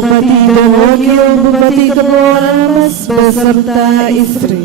Bupati dan Wakil Bupati Kepulauan Anambas beserta istri.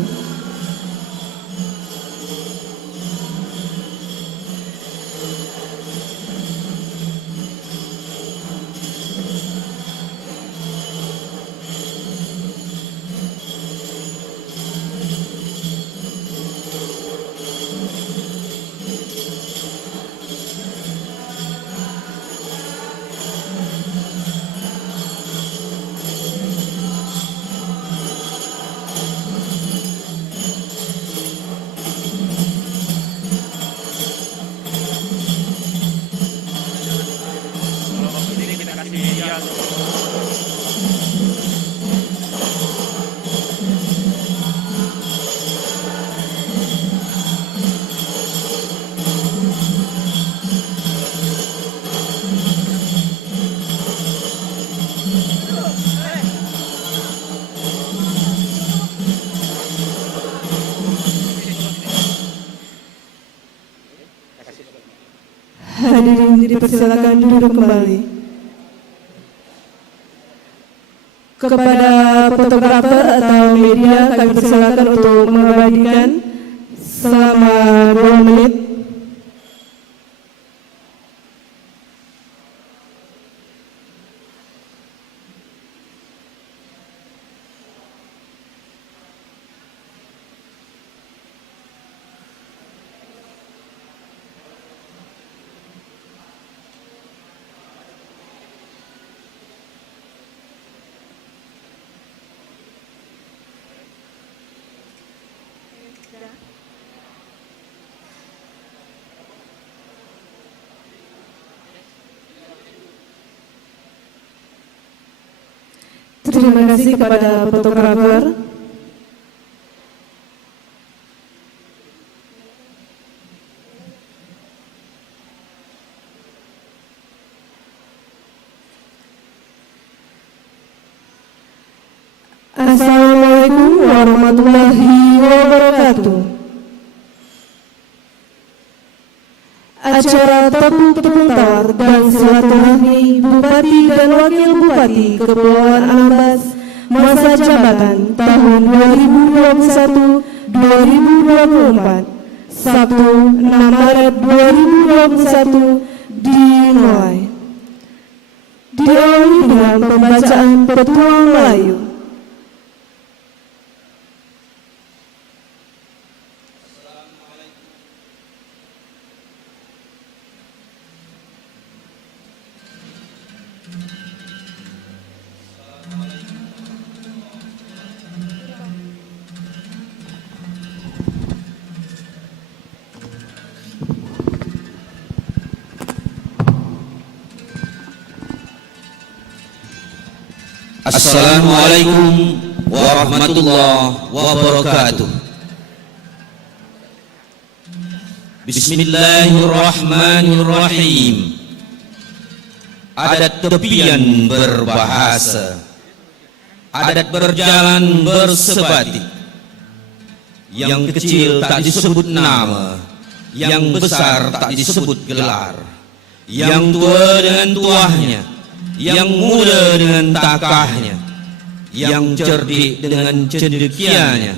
Hadirin dipersilakan duduk kembali. Kepada fotografer atau media kami persilakan untuk mengabadikan selama 2 menit. Terima kasih kepada fotografer. Assalamualaikum warahmatullahi wabarakatuh. Acara tepuk tawar dan silaturahmi Bupati dan Wakil Bupati Kepulauan Anambas masa jabatan tahun 2021-2024 Sabtu 6 Maret 2021 dimulai. Diawali dengan pembacaan Petualang Melayu. Assalamualaikum warahmatullahi wabarakatuh. Bismillahirrahmanirrahim. Adat tepian berbahasa, adat berjalan bersebatik. Yang kecil tak disebut nama, yang besar tak disebut gelar. Yang tua dengan tuahnya, yang muda dengan takahnya, yang cerdik dengan cendekianya,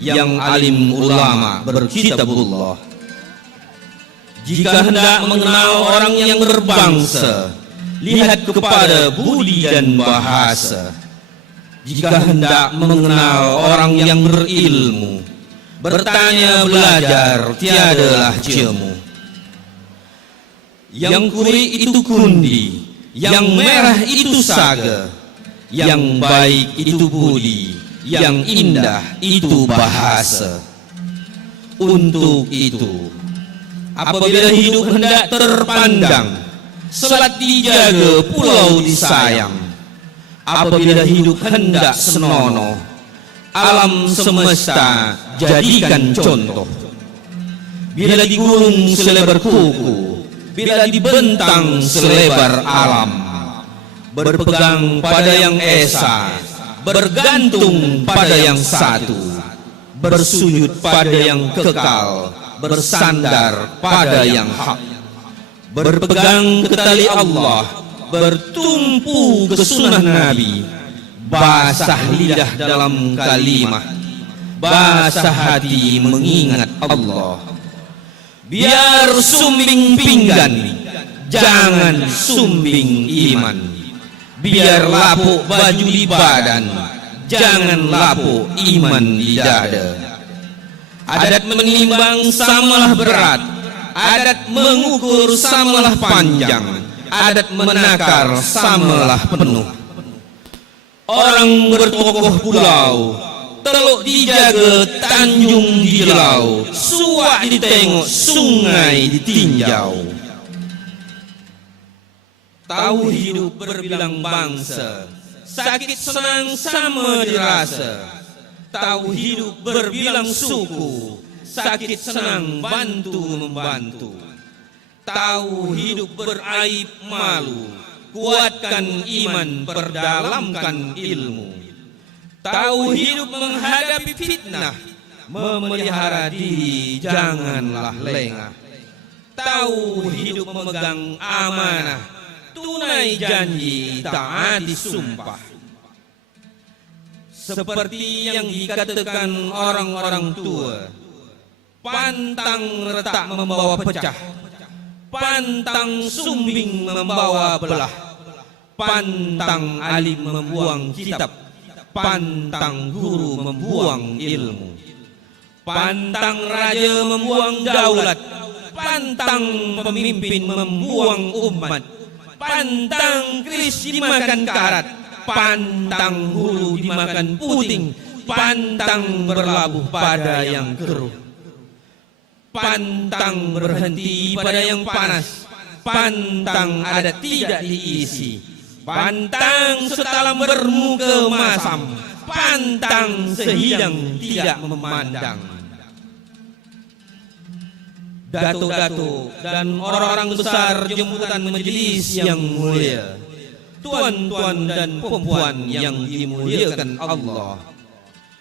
yang alim ulama berkitabullah. Jika hendak mengenal orang yang berbangsa, lihat kepada budi dan bahasa. Jika hendak mengenal orang yang berilmu, bertanya belajar tiadalah jemu. Yang kurik itu kundi, yang merah itu saga, yang baik itu budi, yang indah itu bahasa. Untuk itu, apabila hidup hendak terpandang, salat dijaga, pulau disayang. Apabila hidup hendak senonoh, alam semesta jadikan contoh. Bila digulung selebar kuku, bila dibentang selebar alam, berpegang pada yang esa, bergantung pada yang satu, bersujud pada yang kekal, bersandar pada yang hak, berpegang ke tali Allah, bertumpu ke sunnah Nabi, basah lidah dalam kalimah, basah hati mengingat Allah. Biar sumbing pinggan, jangan sumbing iman. Biar lapuk baju di badan, jangan lapuk iman di dada. Adat menimbang samalah berat, adat mengukur samalah panjang, adat menakar samalah penuh. Orang bertokoh pulau, teluk dijaga, tanjung dijelau, suak ditengok, sungai ditinjau. Tahu hidup berbilang bangsa, sakit senang sama dirasa. Tahu hidup berbilang suku, sakit senang bantu membantu. Tahu hidup beraib malu, kuatkan iman, perdalamkan ilmu. Tahu hidup menghadapi fitnah, memelihara diri, janganlah lengah. Tahu hidup memegang amanah, tunai janji, taati sumpah. Seperti yang dikatakan orang-orang tua, pantang retak membawa pecah, pantang sumbing membawa belah, pantang alim membuang kitab, pantang guru membuang ilmu, pantang raja membuang daulat, pantang pemimpin membuang umat, pantang keris dimakan karat, pantang hulu dimakan puting, pantang berlabuh pada yang keruh, pantang berhenti pada yang panas, pantang ada tidak diisi, pantang setalam bermuka masam, pantang sehidang tidak memandang. Datuk-datuk dan orang-orang besar jemputan majelis yang mulia, tuan-tuan dan perempuan yang dimuliakan Allah,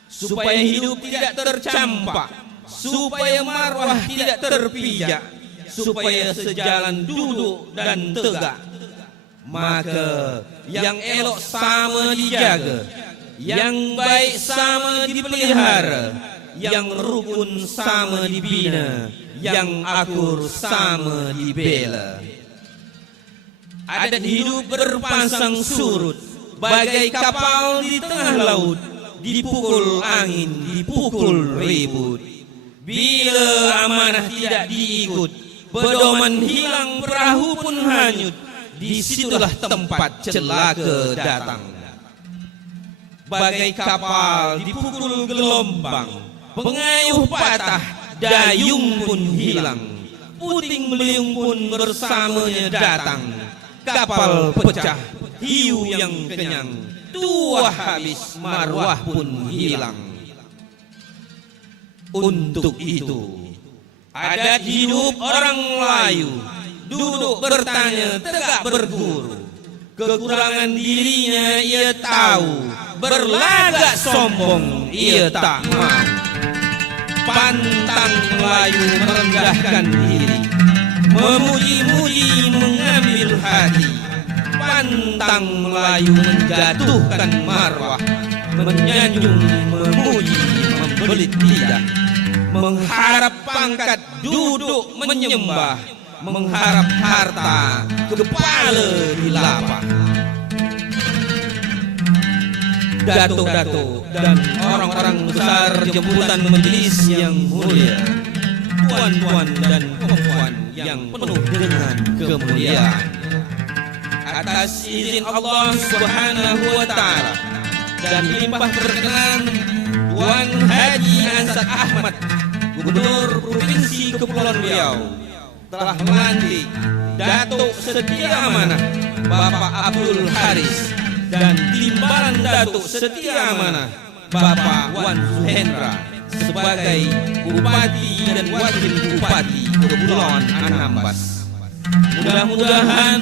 supaya hidup tidak tercampak, supaya marwah tidak terpijak, supaya sejalan duduk dan tegak, maka yang elok sama dijaga, yang baik sama dipelihara, yang rukun sama dibina, yang akur sama dibela. Adat hidup berpasang surut, bagai kapal di tengah laut, dipukul angin, dipukul ribut. Bila amanah tidak diikut, pedoman hilang, perahu pun hanyut. Disitulah tempat celaka datang. Bagai kapal dipukul gelombang, pengayuh patah, dayung pun hilang, puting beliung pun bersamanya datang. Kapal pecah, hiu yang kenyang, tua habis, marwah pun hilang. Untuk itu, adat hidup orang Melayu, duduk bertanya, tegak berguru. Kekurangan dirinya ia tahu, berlagak sombong ia tak mau. Pantang Melayu merendahkan diri, memuji-muji mengambil hati. Pantang Melayu menjatuhkan marwah, menyanjung, memuji, membelit lidah, mengharap pangkat, duduk menyembah, mengharap harta, kepala dilapah. Datuk-datuk dan orang-orang besar jemputan majelis yang mulia, tuan-tuan dan perempuan yang penuh dengan kemuliaan, atas izin Allah Subhanahu wa Ta'ala dan limpah berkenan Tuan Haji Ansar Ahmad, Gubernur Provinsi Kepulauan Riau, telah melantik Datuk Setia Amanah Bapak Abdul Haris dan Timbalan Datuk Setia Amanah Bapak Wan Suhendra sebagai Bupati dan Wakil Bupati Kepulauan Anambas. Mudah-mudahan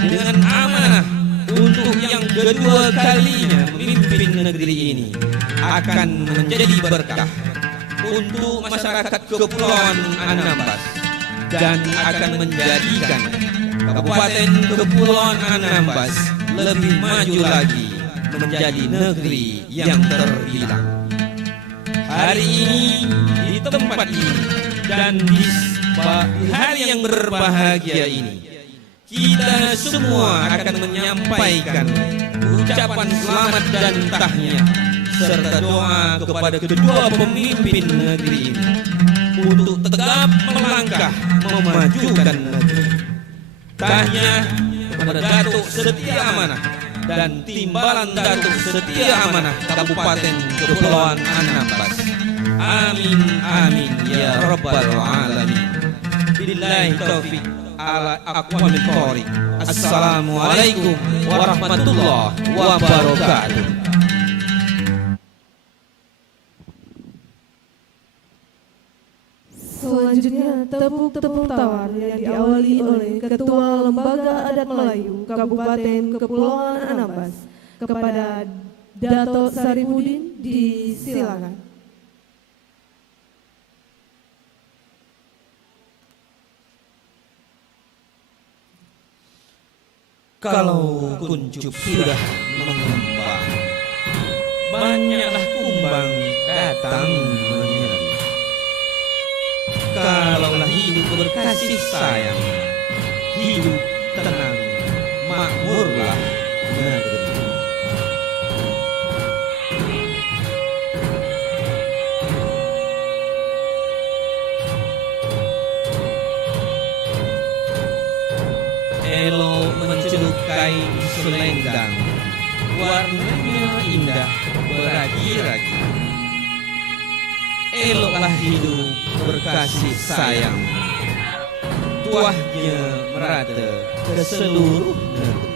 dengan amanah untuk yang kedua kalinya memimpin negeri ini akan menjadi berkah untuk masyarakat Kepulauan Anambas dan akan menjadikan Kabupaten Kepulauan Anambas lebih maju lagi menjadi negeri yang terbilang. Hari ini di tempat ini dan di hari yang berbahagia ini, kita semua akan menyampaikan ucapan selamat dan tahniah serta doa kepada kedua pemimpin negeri ini untuk tegap melangkah memajukan negeri. Tahniah kepada Datuk Setia Amanah dan Timbalan Datuk Setia Amanah Kabupaten Kepulauan Anambas. Amin amin ya rabbal alamin. Billahi taufik ala aqwamil thoriq. Assalamualaikum warahmatullahi wabarakatuh. Selanjutnya, tepuk-tepuk tawar yang diawali oleh Ketua Lembaga Adat Melayu Kabupaten Kepulauan Anambas kepada Dato' Saripudin, disilakan. Kalau kuncup sudah mengembang, banyaklah kumbang datang menyerang. Kalaulah hidup berkasih sayang, hidup tenang, makmurlah negeri. Elo mencelup kain selendang, warnanya indah beragi-ragi. Eloklah hidup berkasih sayang, tuahnya merata ke seluruh negeri.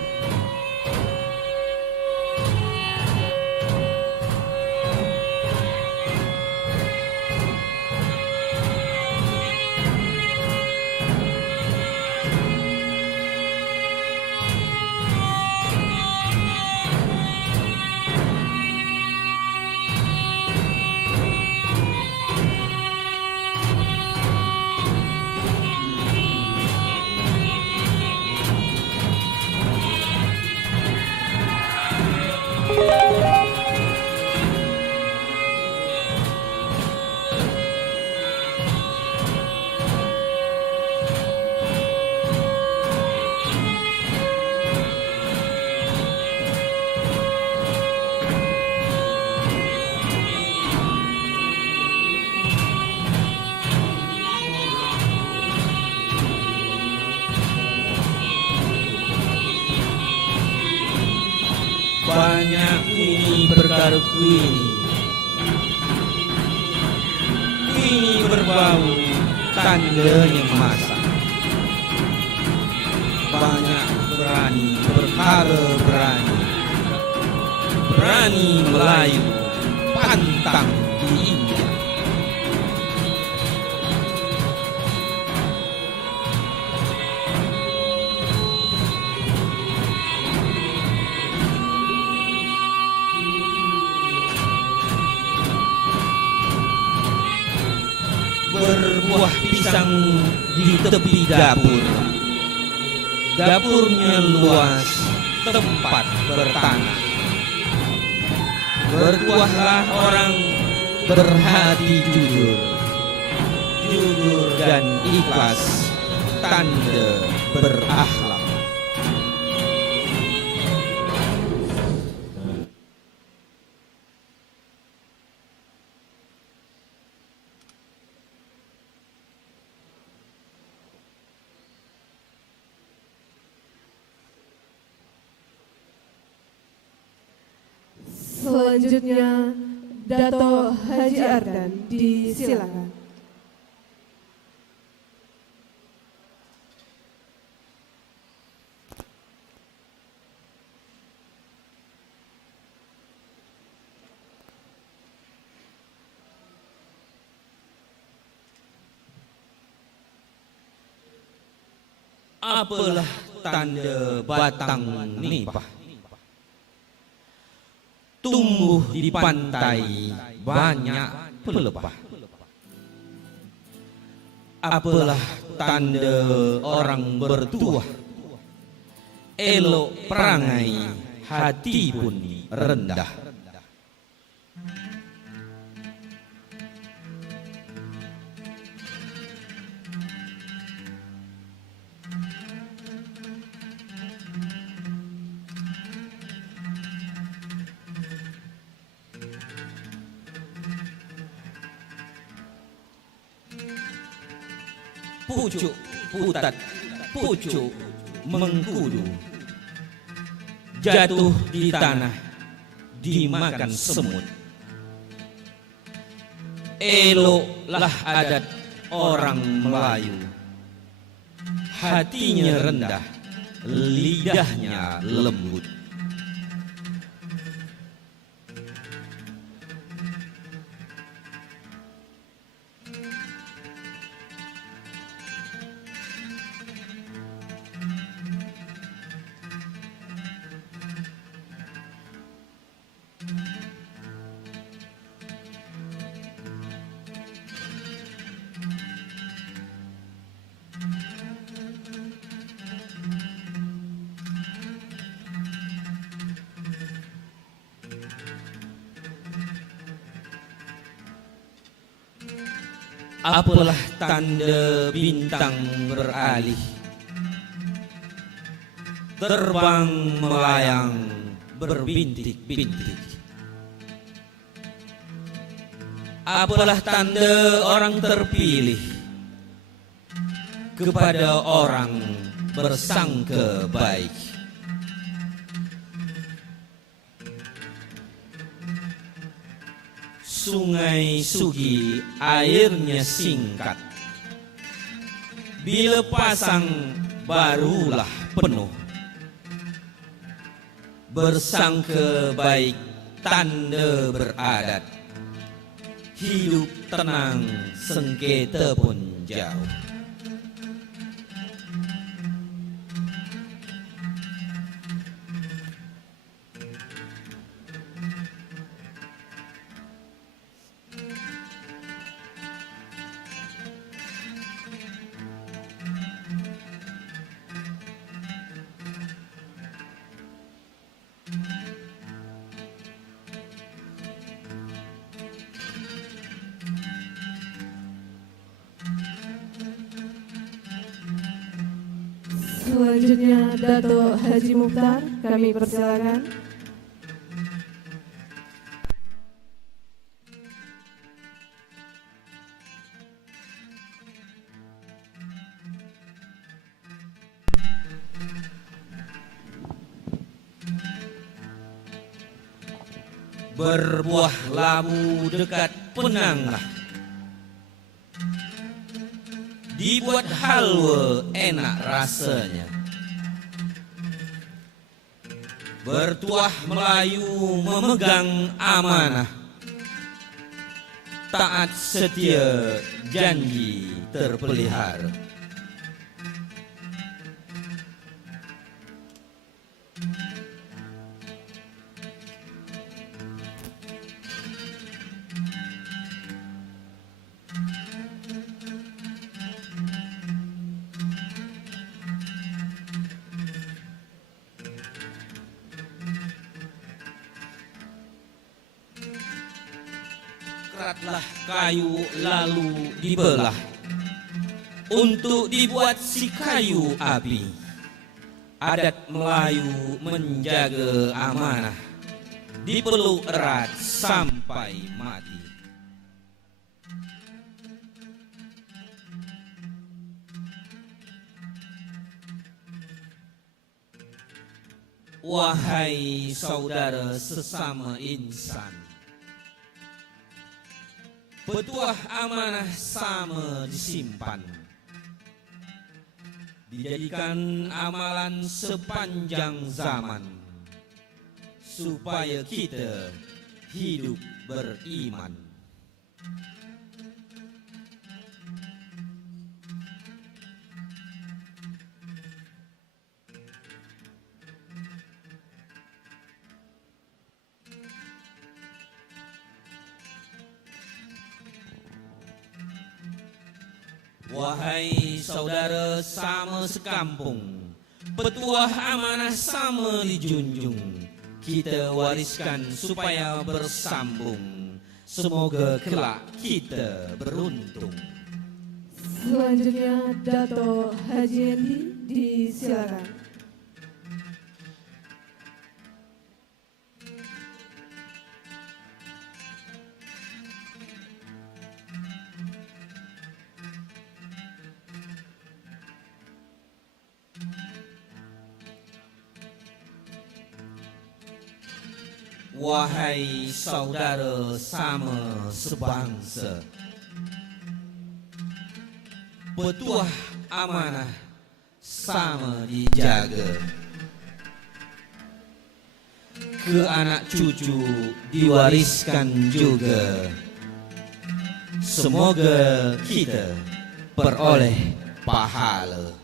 Banyak ini berkarut ini berbau tandanya masak. Banyak berani berkara berani Melayu pantang diinjak. Berbuah pisang di tepi dapur, dapurnya luas, tempat bertanah. Berbuahlah orang berhati jujur, jujur dan ikhlas, tanda berakhlak. Selanjutnya, Dato' Haji Ardan, disilakan. Apalah tanda batang nipah? Tumbuh di pantai banyak pelepah. Apalah tanda orang bertuah? elok perangai, hati pun rendah. Pucuk putat, pucuk mengkudu, jatuh di tanah, dimakan semut. Eloklah adat orang Melayu, hatinya rendah, lidahnya lembut. Apalah tanda bintang beralih, terbang melayang berbintik-bintik. Apalah tanda orang terpilih, kepada orang bersangka baik. Sungai Sugi airnya singkat, bila pasang barulah penuh. Bersangka baik tanda beradat, hidup tenang sengketa pun jauh. Selanjutnya Dato' Haji Mukhtar, kami persilakan. Berbuah labu dekat penanglah, dibuat halwa enak rasanya. Bertuah Melayu memegang amanah, taat setia janji terpelihara. Keratlah kayu lalu dibelah, untuk dibuat si kayu api. Adat Melayu menjaga amanah, dipeluk erat sampai mati. Wahai saudara sesama insan, petuah amanah sama disimpan, dijadikan amalan sepanjang zaman, supaya kita hidup beriman. Wahai saudara sama sekampung, Petuah amanah sama dijunjung, kita wariskan supaya bersambung. Semoga kelak kita beruntung. Selanjutnya Dato Haji Endi disilakan. Wahai saudara sama sebangsa, petuah amanah sama dijaga. Ke anak cucu diwariskan juga. Semoga kita peroleh pahala.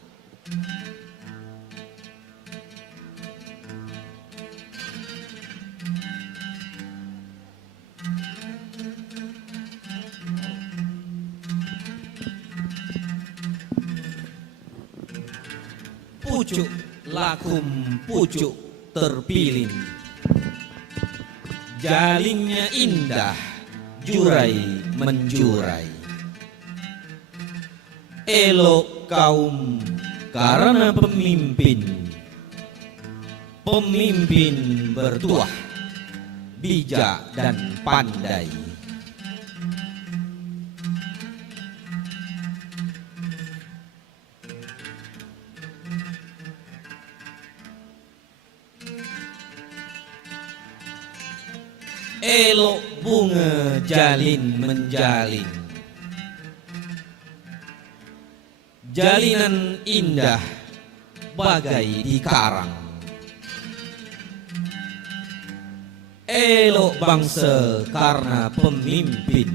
Pucuk lakum pucuk terpilih, jalinnya indah, jurai menjurai. Elok kaum karena pemimpin, pemimpin bertuah, bijak dan pandai. Elok bunga jalin menjalin, jalinan indah bagai di karang. Elok bangsa karena pemimpin,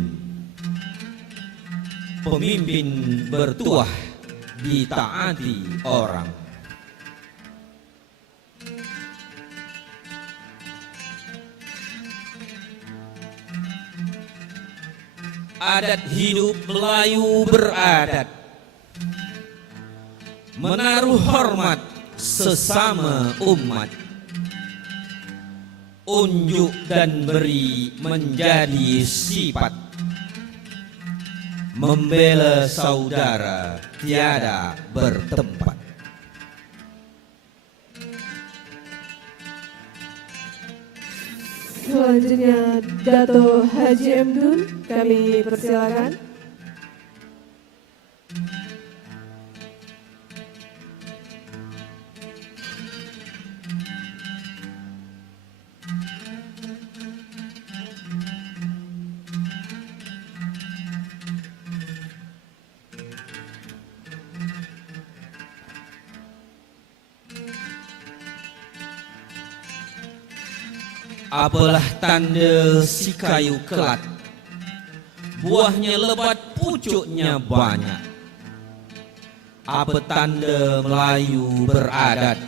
pemimpin bertuah ditaati orang. Adat hidup Melayu beradat, menaruh hormat sesama umat. Unjuk dan beri menjadi sifat, membela saudara tiada bertempat. Selanjutnya Dato Haji Emdun, kami persilakan. Apalah tanda si kayu kelat, buahnya lebat, pucuknya banyak. Apa tanda Melayu beradat,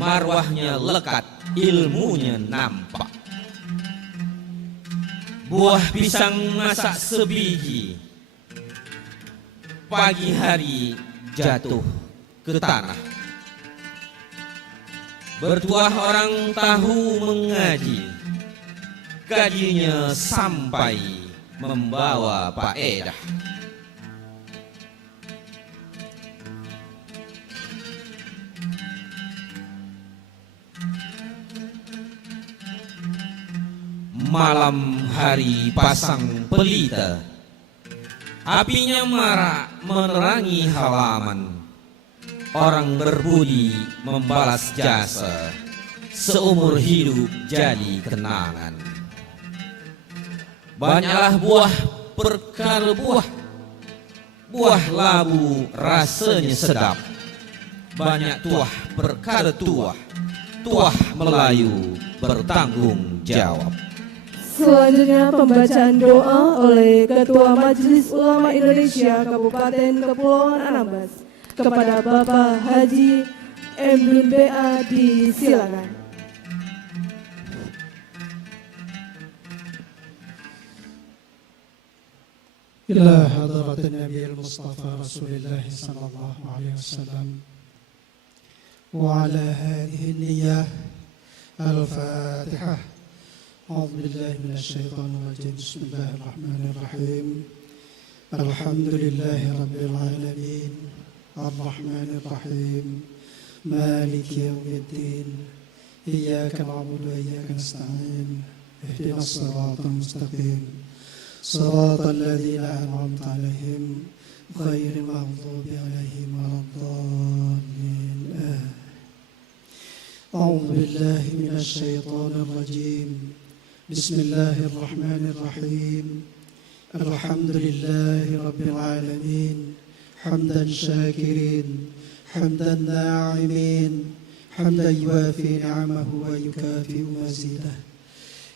marwahnya lekat, ilmunya nampak. Buah pisang masak sebiji, pagi hari jatuh ke tanah. Bertuah orang tahu mengaji, gajinya sampai membawa faedah. Malam hari pasang pelita, apinya marak menerangi halaman. Orang berbudi membalas jasa, seumur hidup jadi kenangan. Banyaklah buah perkara buah, buah labu rasanya sedap. Banyak tuah perkara tuah, tuah Melayu bertanggung jawab. Selanjutnya pembacaan doa oleh Ketua Majelis Ulama Indonesia Kabupaten Kepulauan Anambas kepada Bapak Haji Emdun BA disilakan. إلى حضرة النبي المصطفى رسول الله صلى الله عليه وسلم وعلى هذه النية الفاتحة. أعوذ بالله من الشيطان الرجيم. بسم الله الرحمن الرحيم. الحمد لله رب العالمين الرحمن الرحيم مالك يوم الدين إياك نعبد وإياك نستعين اهدنا الصراط المستقيم صراط الذين أنعمت عليهم غير المغضوب عليهم ولا الضالين. أعوذ بالله من الشيطان الرجيم. بسم الله الرحمن الرحيم. الحمد لله رب العالمين حمدا شاكرين حمدا ناعمين حمدا يوافي نعمه ويكافئ مزيده.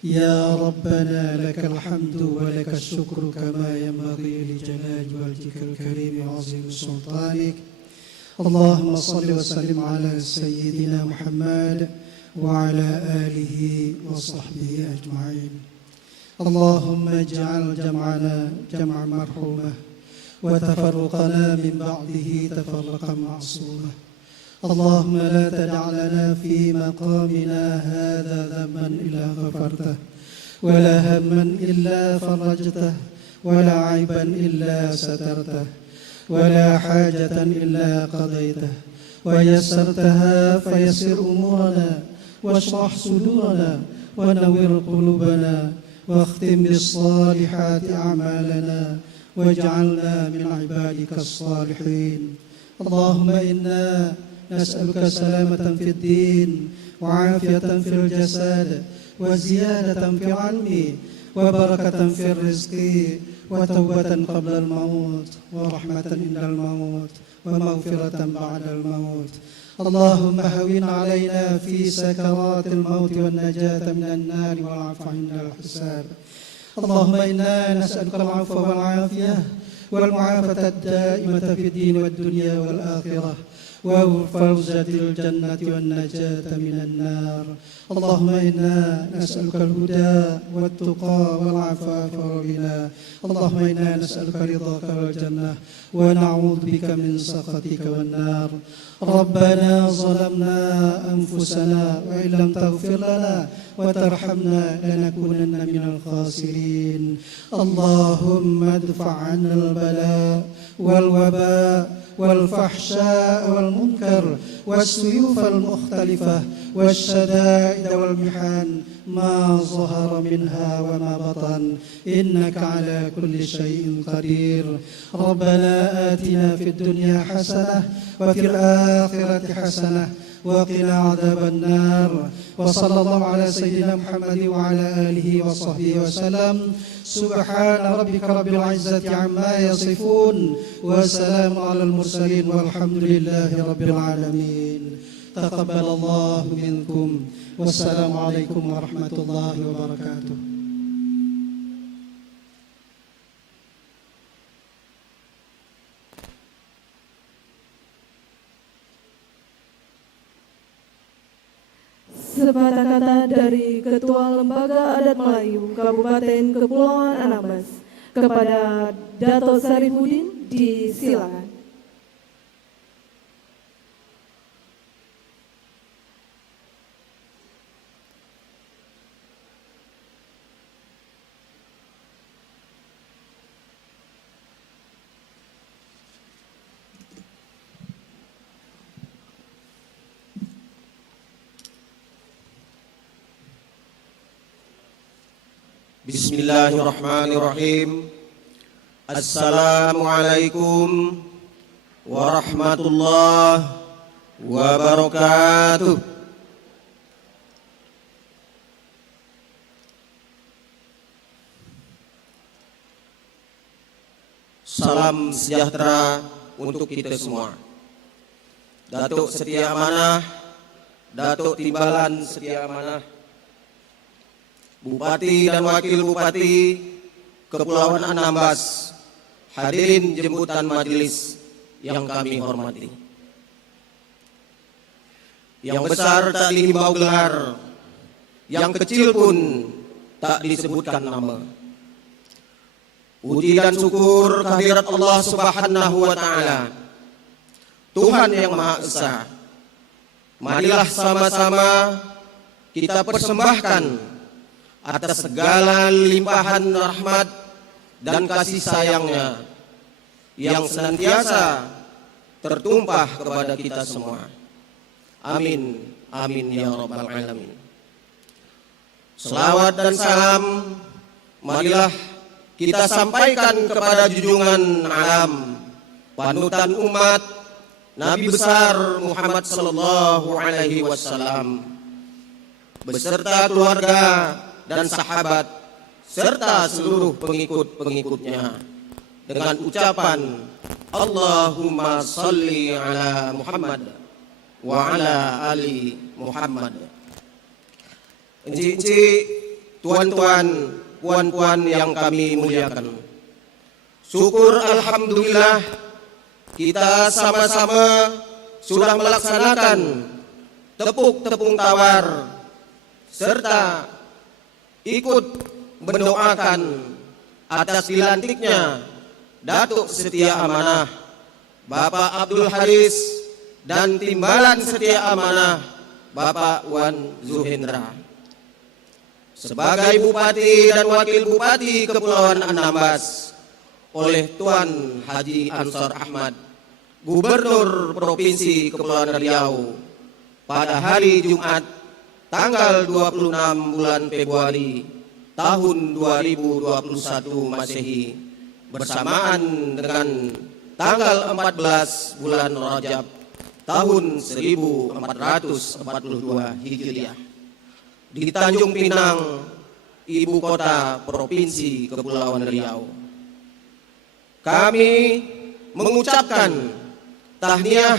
يا ربنا لك الحمد ولك الشكر كما ينبغي لجلال وجهك الكريم وعظيم سلطانك. اللهم صل وسلم على سيدنا محمد وعلى آله وصحبه أجمعين. اللهم اجعل جمعنا جمعا مرحوما وتفرقنا من بعده تفرقا معصوما. اللهم لا تدع لنا في مقامنا هذا ذنبا إلا غفرته ولا هما إلا فرجته ولا عيبا إلا سترته ولا حاجة إلا قضيته ويسرتها فيسر أمورنا واشرح صدورنا ونور قلوبنا واختم بالصالحات أعمالنا واجعلنا من عبادك الصالحين. اللهم إنا نسألك سلامة في الدين وعافية في الجسد وزيادة في العلم وبركة في الرزق وتوبة قبل الموت ورحمة عند الموت ومغفرة بعد الموت. اللهم هون علينا في سكرات الموت والنجاة من النار والعفو عند الحساب. اللهم إنا نسألك العفو والعافية والمعافاة الدائمة في الدين والدنيا والآخرة والفوز بالجنة والنجاة من النار. اللهم إنا نسألك الهدى والتقى والعفاف والغنى. اللهم إنا نسألك رضاك والجنة ونعوذ بك من سخطك والنار. ربنا ظلمنا أنفسنا وإن لم تغفر لنا وترحمنا لنكونن من الخاسرين. اللهم ادفع عنا البلاء والوباء والفحشاء والمنكر والسيوف المختلفة والشدائد والمحن ما ظهر منها وما بطن إنك على كل شيء قدير. ربنا آتنا في الدنيا حسنة وفي الآخرة حسنة وقنا عذاب النار. وصلى الله على سيدنا محمد وعلى آله وصحبه وسلم. سبحان ربك رب العزة عما يصفون وسلام على المرسلين والحمد لله رب العالمين. تقبل الله منكم والسلام عليكم ورحمة الله وبركاته. Sepatah kata dari Ketua Lembaga Adat Melayu Kabupaten Kepulauan Anambas kepada Dato' Sarifudin, disilakan. Bismillahirrahmanirrahim. Assalamualaikum warahmatullahi wabarakatuh. Salam sejahtera untuk kita semua. Datuk Setia Amanah, Datuk Timbalan Setia Amanah, Bupati dan Wakil Bupati Kepulauan Anambas, hadirin jemputan majelis yang kami hormati. Yang besar tak dihimbau gelar, yang kecil pun tak disebutkan nama. Puji dan syukur kehadirat Allah Subhanahu wa Ta'ala, Tuhan yang Maha Esa, marilah sama-sama kita persembahkan atas segala limpahan rahmat dan kasih sayangnya yang senantiasa tertumpah kepada kita semua. Amin, amin ya rabbal alamin. Selawat dan salam marilah kita sampaikan kepada junjungan alam, panutan umat, Nabi besar Muhammad sallallahu alaihi wasallam beserta keluarga dan sahabat serta seluruh pengikut-pengikutnya dengan ucapan Allahumma salli ala Muhammad wa ala ali Muhammad. Encik-encik, tuan-tuan, puan-puan yang kami muliakan, syukur alhamdulillah kita sama-sama sudah melaksanakan tepuk-tepung tawar serta ikut mendoakan atas dilantiknya Datuk Setia Amanah Bapak Abdul Haris dan Timbalan Setia Amanah Bapak Wan Zuhendra sebagai Bupati dan Wakil Bupati Kepulauan Anambas oleh Tuan Haji Ansor Ahmad, Gubernur Provinsi Kepulauan Riau, pada hari Jumat tanggal 26 bulan Februari tahun 2021 Masehi bersamaan dengan tanggal 14 bulan Rajab tahun 1442 Hijriah di Tanjung Pinang, ibu kota Provinsi Kepulauan Riau. Kami mengucapkan tahniah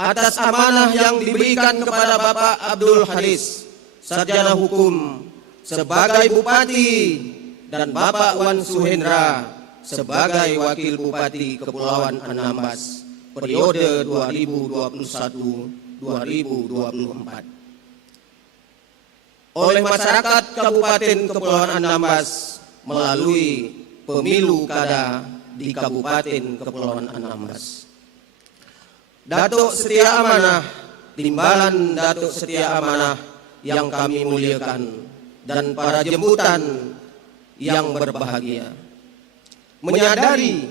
atas amanah yang diberikan kepada Bapak Abdul Haris, sarjana hukum, sebagai Bupati, dan Bapak Wan Zuhendra sebagai Wakil Bupati Kepulauan Anambas periode 2021-2024. Oleh masyarakat Kabupaten Kepulauan Anambas melalui pemilu kada di Kabupaten Kepulauan Anambas. Datuk Setia Amanah, Timbalan Datuk Setia Amanah yang kami muliakan, dan para jemputan yang berbahagia, menyadari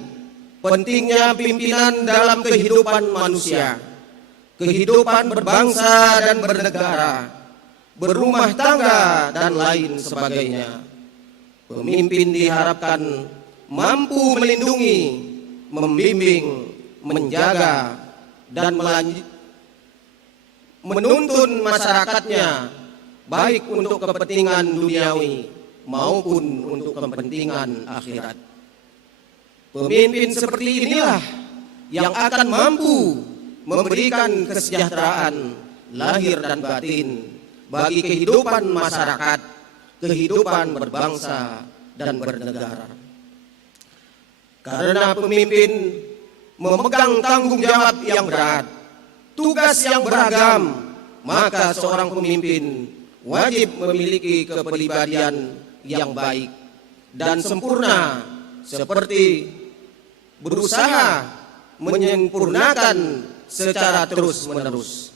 pentingnya pimpinan dalam kehidupan manusia, kehidupan berbangsa dan bernegara, berumah tangga, dan lain sebagainya. Pemimpin diharapkan mampu melindungi, membimbing, menjaga, dan menuntun masyarakatnya baik untuk kepentingan duniawi maupun untuk kepentingan akhirat. Pemimpin seperti inilah yang akan mampu memberikan kesejahteraan lahir dan batin bagi kehidupan masyarakat, kehidupan berbangsa dan bernegara. Karena pemimpin memegang tanggung jawab yang berat, tugas yang beragam, maka seorang pemimpin wajib memiliki kepribadian yang baik dan sempurna, seperti berusaha menyempurnakan secara terus-menerus.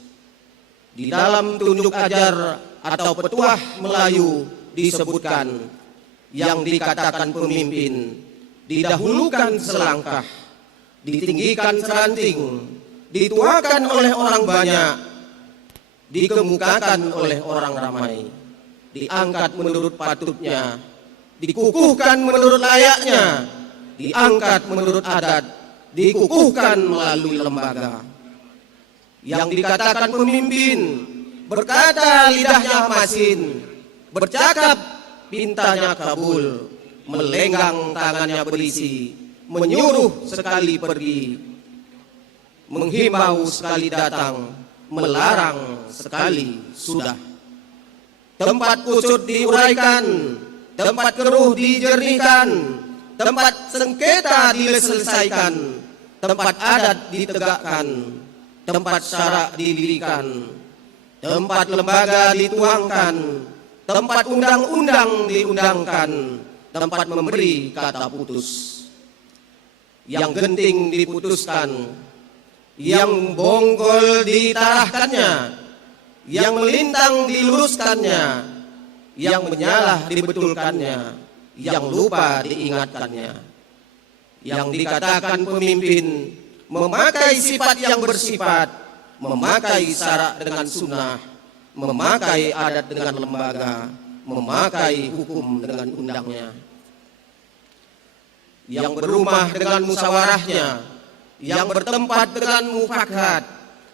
Di dalam tunjuk ajar atau petuah Melayu disebutkan, yang dikatakan pemimpin didahulukan selangkah, ditinggikan seranting, dituakan oleh orang banyak, dikemukakan oleh orang ramai, diangkat menurut patutnya, dikukuhkan menurut layaknya, diangkat menurut adat, dikukuhkan melalui lembaga. Yang dikatakan pemimpin, berkata lidahnya masin, bercakap pintanya kabul, melenggang tangannya berisi, menyuruh sekali pergi, menghimbau sekali datang, melarang sekali sudah. Tempat kusut diuraikan, tempat keruh dijernihkan, tempat sengketa diselesaikan, tempat adat ditegakkan, tempat syarak didirikan, tempat lembaga dituangkan, tempat undang-undang diundangkan, tempat memberi kata putus. Yang genting diputuskan, yang bonggol ditarahkannya, yang melintang diluruskannya, yang menyalah dibetulkannya, yang lupa diingatkannya. Yang dikatakan pemimpin memakai sifat yang bersifat, memakai syarak dengan sunnah, memakai adat dengan lembaga, memakai hukum dengan undangnya. Yang berumah dengan musyawarahnya, yang bertempat dengan mufakat,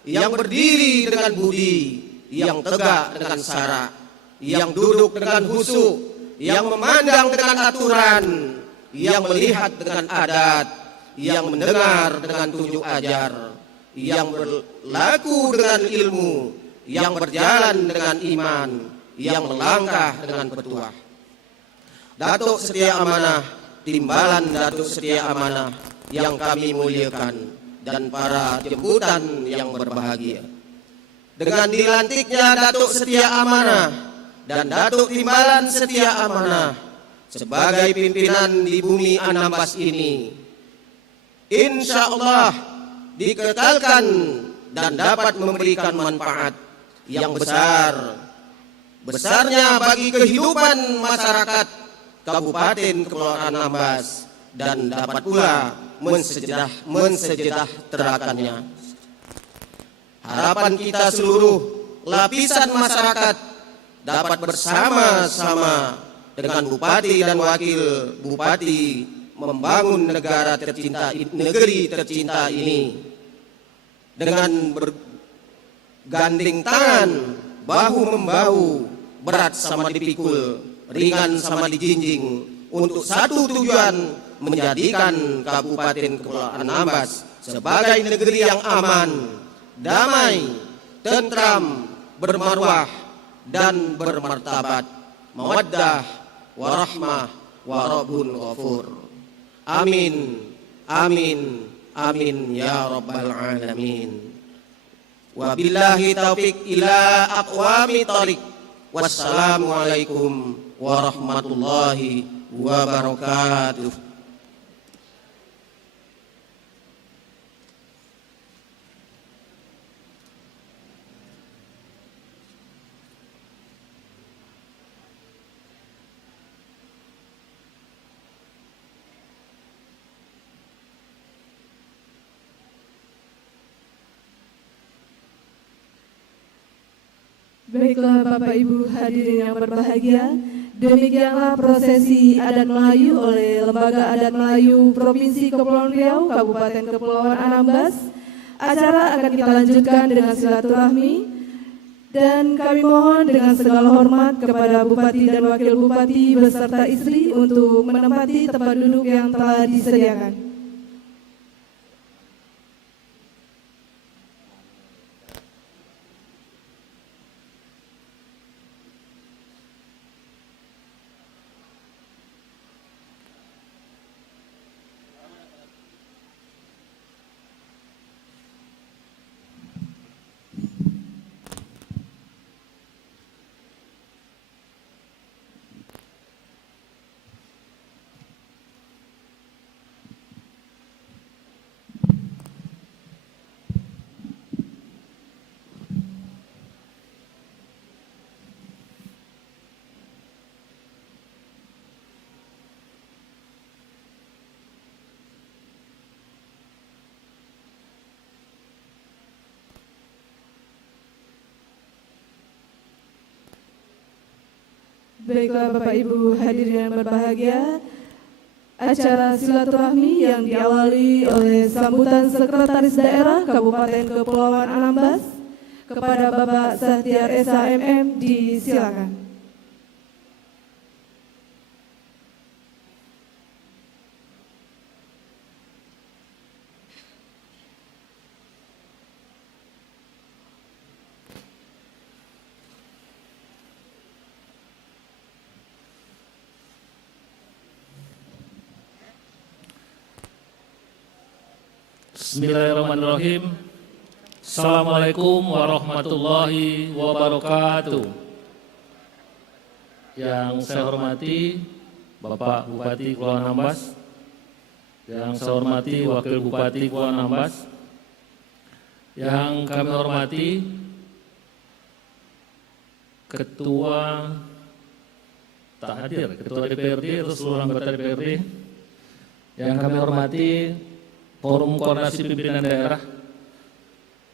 yang berdiri dengan budi, yang tegak dengan syarak, yang duduk dengan khusyuk, yang memandang dengan aturan, yang melihat dengan adat, yang mendengar dengan tunjuk ajar, yang berlaku dengan ilmu, yang berjalan dengan iman, yang melangkah dengan petuah. Datuk Setia Amanah, timbalan Datuk Setia Amanah yang kami muliakan, dan para jemputan yang berbahagia. Dengan dilantiknya Datuk Setia Amanah dan Datuk Timbalan Setia Amanah sebagai pimpinan di bumi Anambas ini, insya Allah dikekalkan dan dapat memberikan manfaat yang besarnya bagi kehidupan masyarakat Kabupaten Kepulauan Anambas, dan dapat pula mensejahterakannya. Harapan kita seluruh lapisan masyarakat dapat bersama-sama dengan Bupati dan Wakil Bupati membangun negeri tercinta ini dengan bergandeng tangan, bahu membahu, berat sama dipikul, ringan sama dijinjing, untuk satu tujuan, menjadikan Kabupaten Kepulauan Anambas sebagai negeri yang aman, damai, tentram, bermarwah, dan bermartabat, mawaddah, warahmah, warabun ghafur. Amin, amin, amin ya rabbal alamin. Wabillahi taufiq ila aqwami thariq. Wassalamualaikum warahmatullahi wabarakatuh. Baiklah Bapak Ibu hadirin yang berbahagia, demikianlah prosesi adat Melayu oleh Lembaga Adat Melayu Provinsi Kepulauan Riau, Kabupaten Kepulauan Anambas. Acara akan kita lanjutkan dengan silaturahmi, dan kami mohon dengan segala hormat kepada Bupati dan Wakil Bupati beserta istri untuk menempati tempat duduk yang telah disediakan. Baiklah Bapak Ibu hadirin yang berbahagia, acara silaturahmi yang diawali oleh sambutan Sekretaris Daerah Kabupaten Kepulauan Anambas kepada Bapak Sahtiar Esa MM disilakan. Bismillahirrahmanirrahim. Assalamualaikum warahmatullahi wabarakatuh. Yang saya hormati Bapak Bupati Kepulauan Anambas, yang saya hormati Wakil Bupati Kepulauan Anambas, yang kami hormati Ketua tak hadir, Ketua DPRD atau seluruh anggota DPRD. Yang kami hormati Forum Koordinasi Pimpinan Daerah,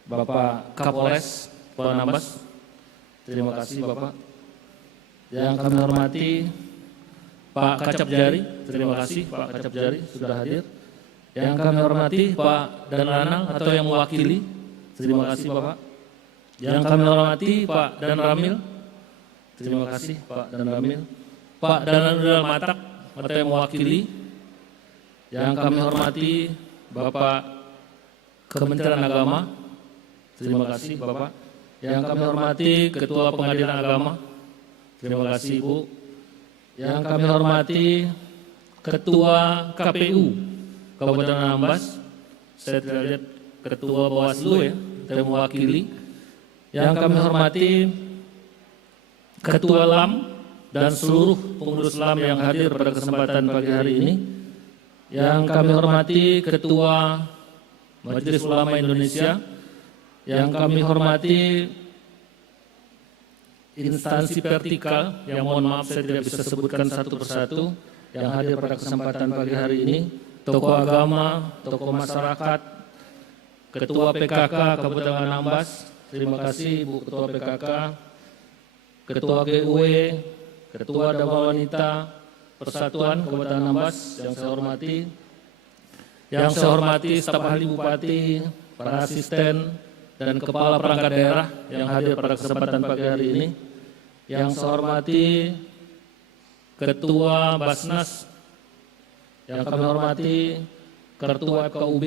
Bapak Kapolres Kepulauan Anambas. Terima kasih Bapak. Yang kami hormati Pak Kacap Jari, terima kasih Pak Kacap Jari sudah hadir. Yang kami hormati Pak Dan Lanang atau yang mewakili, terima kasih Bapak. Yang kami hormati Pak Dan Ramil, terima kasih Pak Dan Ramil. Pak Dan Matak atau yang mewakili. Yang kami hormati Bapak Kementerian Agama, terima kasih Bapak. Yang kami hormati Ketua Pengadilan Agama, terima kasih Ibu. Yang kami hormati Ketua KPU Kabupaten Anambas, saya tidak lihat Ketua Bawaslu ya, yang mewakili. Yang kami hormati Ketua LAM dan seluruh pengurus LAM yang hadir pada kesempatan pagi hari ini. Yang kami hormati Ketua Majelis Ulama Indonesia. Yang kami hormati instansi vertikal yang mohon maaf saya tidak bisa sebutkan satu persatu yang hadir pada kesempatan pagi hari ini. Tokoh agama, tokoh masyarakat, Ketua PKK Kabupaten Anambas, terima kasih Ibu Ketua PKK, Ketua GUW, Ketua Dharma Wanita Persatuan Kabupaten Anambas yang saya hormati. Yang saya hormati staf ahli Bupati, para asisten dan kepala perangkat daerah yang hadir pada kesempatan pagi hari ini. Yang saya hormati Ketua Basnas, yang kami hormati Ketua FKUB,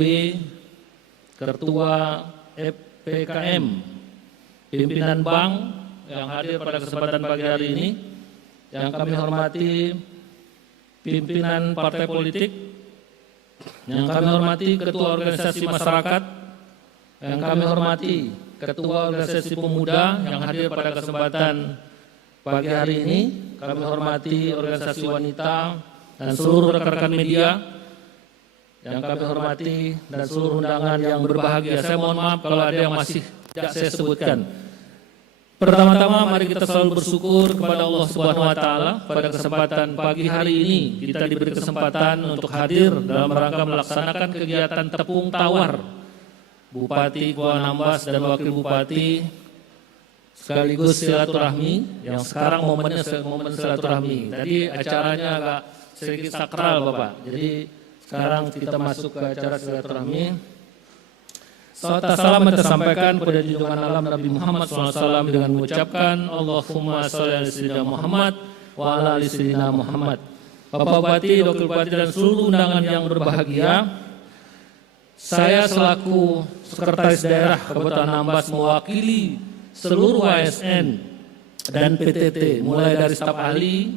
Ketua FPKM, pimpinan bank yang hadir pada kesempatan pagi hari ini. Yang kami hormati pimpinan partai politik, yang kami hormati Ketua Organisasi Masyarakat, yang kami hormati Ketua Organisasi Pemuda yang hadir pada kesempatan pagi hari ini. Kami hormati organisasi wanita dan seluruh rekan-rekan media yang kami hormati dan seluruh undangan yang berbahagia. Saya mohon maaf kalau ada yang masih tidak saya sebutkan. Pertama-tama mari kita selalu bersyukur kepada Allah Subhanahu wa taala pada kesempatan pagi hari ini kita diberi kesempatan untuk hadir dalam rangka melaksanakan kegiatan tepung tawar Bupati Kepulauan Anambas dan Wakil Bupati sekaligus silaturahmi yang sekarang momen silaturahmi. Tadi acaranya agak sedikit sakral Bapak. Jadi sekarang kita masuk ke acara silaturahmi. Salawat salam kita sampaikan kepada junjungan alam Nabi Muhammad SAW dengan mengucapkan Allahumma sholli ala sayyidina Muhammad wa ala ali sayyidina Muhammad. Bapak Bupati, Wakil Bupati dan seluruh undangan yang berbahagia, saya selaku Sekretaris Daerah Kabupaten Anambas mewakili seluruh ASN dan PTT mulai dari staf ahli,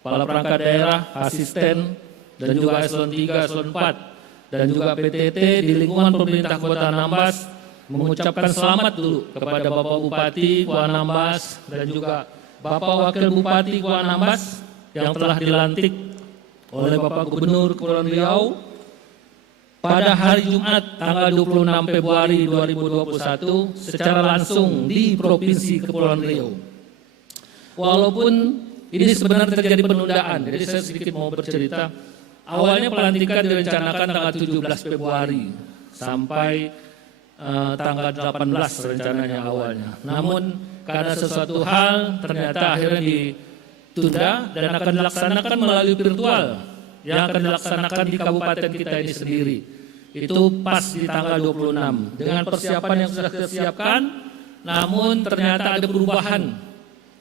kepala perangkat daerah, asisten dan juga eselon 3, eselon 4 dan juga PTT di lingkungan pemerintah Kabupaten Anambas mengucapkan selamat dulu kepada Bapak Bupati Kepulauan Anambas dan juga Bapak Wakil Bupati Kepulauan Anambas yang telah dilantik oleh Bapak Gubernur Kepulauan Riau pada hari Jumat tanggal 26 Februari 2021 secara langsung di Provinsi Kepulauan Riau. Walaupun ini sebenarnya terjadi penundaan, jadi saya sedikit mau bercerita. Awalnya pelantikan direncanakan tanggal 17 Februari sampai tanggal 18 rencananya awalnya. Namun karena sesuatu hal ternyata akhirnya ditunda dan akan dilaksanakan melalui virtual yang akan dilaksanakan di kabupaten kita ini sendiri. Itu pas di tanggal 26 dengan persiapan yang sudah kita siapkan, namun ternyata ada perubahan.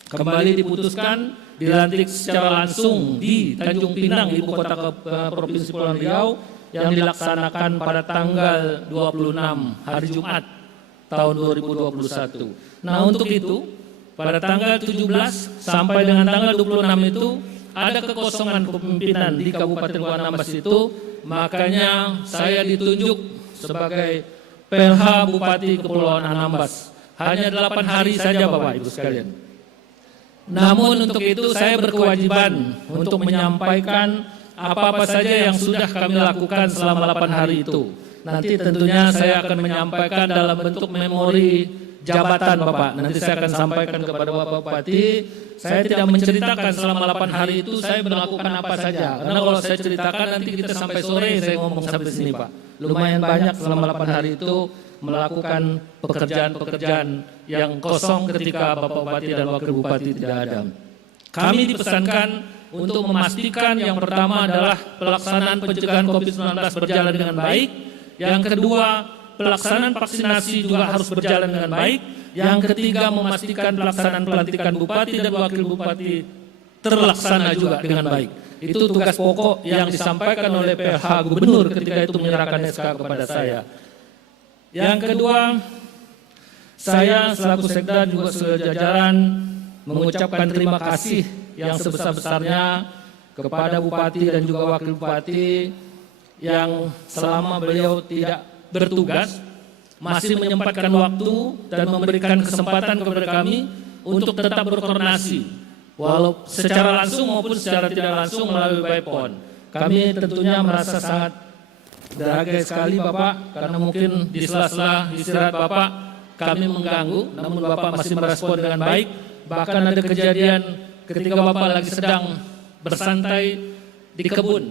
Kembali diputuskan dilantik secara langsung di Tanjung Pinang, ibu kota Provinsi Kepulauan Riau, yang dilaksanakan pada tanggal 26 hari Jumat tahun 2021. Nah untuk itu pada tanggal 17 sampai dengan tanggal 26 itu ada kekosongan kepemimpinan di Kabupaten Kepulauan Anambas itu, makanya saya ditunjuk sebagai PLH Bupati Kepulauan Anambas. Hanya 8 hari saja Bapak Ibu sekalian. Namun untuk itu saya berkewajiban untuk menyampaikan apa-apa saja yang sudah kami lakukan selama 8 hari itu. Nanti tentunya saya akan menyampaikan dalam bentuk memori jabatan Bapak. Nanti saya akan sampaikan kepada Bapak Bupati. Saya tidak menceritakan selama 8 hari itu saya melakukan apa saja. Karena kalau saya ceritakan nanti kita sampai sore saya ngomong sampai sini Pak. Lumayan banyak selama 8 hari itu melakukan pekerjaan-pekerjaan yang kosong ketika Bapak Bupati dan Wakil Bupati tidak ada. Kami dipesankan untuk memastikan yang pertama adalah pelaksanaan pencegahan COVID-19 berjalan dengan baik. Yang kedua, pelaksanaan vaksinasi juga harus berjalan dengan baik. Yang ketiga, memastikan pelaksanaan pelantikan bupati dan wakil bupati terlaksana juga dengan baik. Itu tugas pokok yang disampaikan oleh PLH Gubernur ketika itu menyerahkan SK kepada saya. Yang kedua, saya selaku Sekda juga sejajaran mengucapkan terima kasih yang sebesar-besarnya kepada Bupati dan juga Wakil Bupati yang selama beliau tidak bertugas masih menyempatkan waktu dan memberikan kesempatan kepada kami untuk tetap berkoordinasi walau secara langsung maupun secara tidak langsung melalui by phone. Kami tentunya merasa sangat berharga sekali Bapak, karena mungkin di sela-sela istirahat Bapak kami mengganggu, namun Bapak masih merespon dengan baik. Bahkan ada kejadian ketika Bapak lagi sedang bersantai di kebun,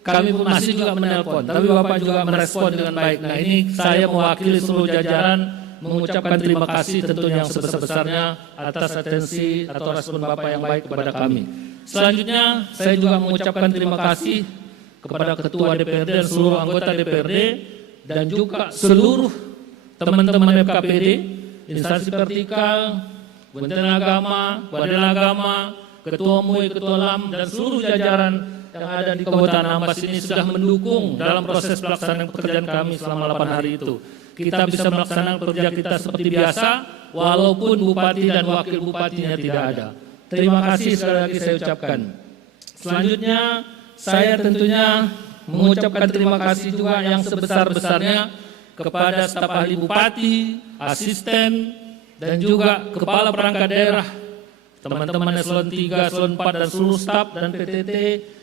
kami pun masih juga menelpon, tapi Bapak juga merespon dengan baik. Nah, ini saya mewakili seluruh jajaran mengucapkan terima kasih tentunya yang sebesar-besarnya atas atensi atau respon Bapak yang baik kepada kami. Selanjutnya, saya juga mengucapkan terima kasih kepada Ketua DPRD dan seluruh anggota DPRD dan juga seluruh teman-teman FKPD, instansi vertikal, Kementerian Agama, Badan Agama, Ketua MUI, Ketua LAM, dan seluruh jajaran yang ada di Kabupaten Anambas ini sudah mendukung dalam proses pelaksanaan pekerjaan kami selama 8 hari itu. Kita bisa melaksanakan pekerjaan kita seperti biasa, walaupun Bupati dan Wakil Bupatinya tidak ada. Terima kasih sekali lagi saya ucapkan. Selanjutnya, saya tentunya mengucapkan terima kasih juga yang sebesar-besarnya kepada staf ahli Bupati, asisten, dan juga kepala perangkat daerah, teman-teman eselon 3, eselon 4, dan seluruh staf dan PTT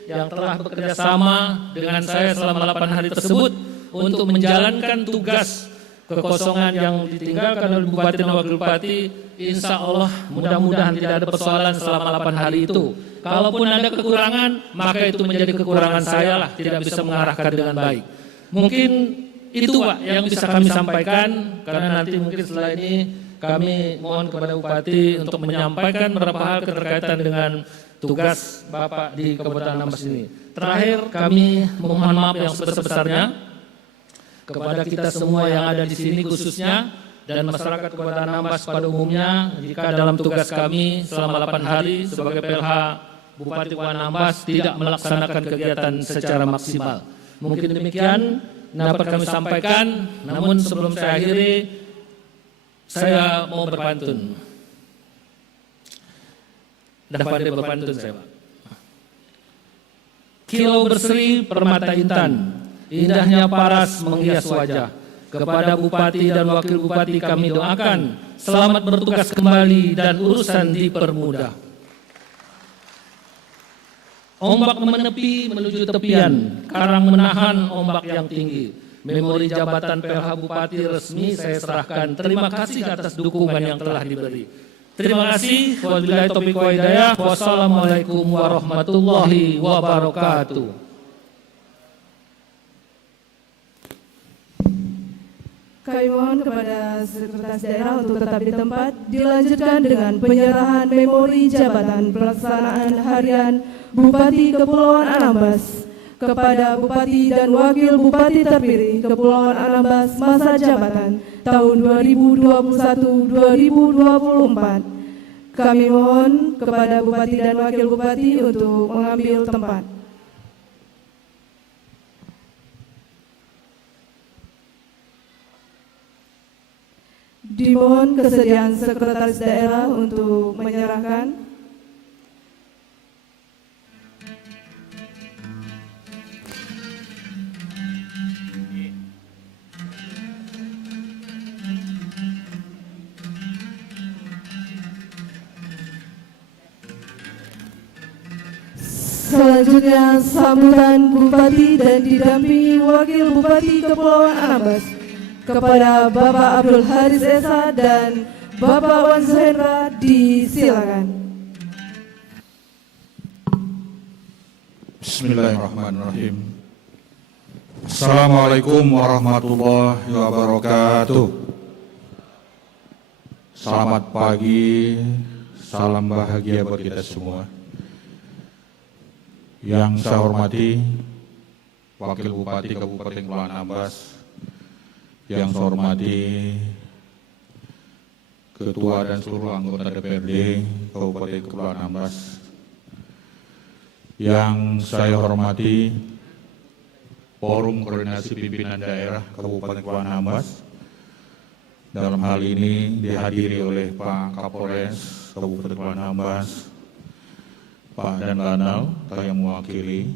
yang telah bekerja sama dengan saya selama 8 hari tersebut untuk menjalankan tugas kekosongan yang ditinggalkan oleh Bupati dan Wakil Bupati. Insya Allah mudah-mudahan tidak ada persoalan selama 8 hari itu. Kalaupun ada kekurangan, maka itu menjadi kekurangan saya lah, tidak bisa mengarahkan dengan baik. Mungkin itu Pak yang bisa kami sampaikan, karena nanti mungkin setelah ini kami mohon kepada Bupati untuk menyampaikan beberapa hal keterkaitan dengan tugas Bapak di Kabupaten Anambas ini. Terakhir, kami memohon maaf yang sebesar-besarnya kepada kita semua yang ada di sini khususnya dan masyarakat Kabupaten Anambas pada umumnya jika dalam tugas kami selama 8 hari sebagai PLH Bupati Anambas tidak melaksanakan kegiatan secara maksimal. Mungkin demikian dapat kami sampaikan, namun sebelum saya akhiri, saya mau berpantun. Dapat berpantun saya Pak. Kilau berseri permata intan, indahnya paras menghias wajah. Kepada Bupati dan Wakil Bupati kami doakan, selamat bertugas kembali dan urusan dipermudah. Ombak menepi menuju tepian, karang menahan ombak yang tinggi. Memori jabatan PLH Bupati resmi saya serahkan. Terima kasih atas dukungan yang telah diberi. Terima kasih. Wabillahi taufiq wal hidayah. Wassalamualaikum warahmatullahi wabarakatuh. Kami mohon kepada Sekretaris Daerah untuk tetap di tempat. Dilanjutkan dengan penyerahan memori jabatan pelaksanaan harian Bupati Kepulauan Anambas kepada Bupati dan Wakil Bupati terpilih Kepulauan Anambas masa jabatan tahun 2021-2024. Kami mohon kepada Bupati dan Wakil Bupati untuk mengambil tempat. Dimohon kesediaan Sekretaris Daerah untuk menyerahkan. Selanjutnya sambutan Bupati dan didampingi Wakil Bupati Kepulauan Anambas. kepada Bapak Abdul Haris Esa dan Bapak Wan Zuhendra, disilakan. Bismillahirrahmanirrahim. Assalamualaikum warahmatullahi wabarakatuh. Selamat pagi, salam bahagia buat kita semua. Yang saya hormati Wakil Bupati Kabupaten Kepulauan Anambas, yang saya hormati Ketua dan seluruh anggota DPRD Kabupaten Kepulauan Anambas, yang saya hormati Forum Koordinasi Pimpinan Daerah Kabupaten Kepulauan Anambas. Dalam hal ini dihadiri oleh Pak Kapolres Kabupaten Kepulauan Anambas, Pak Dan Lanal yang mewakili,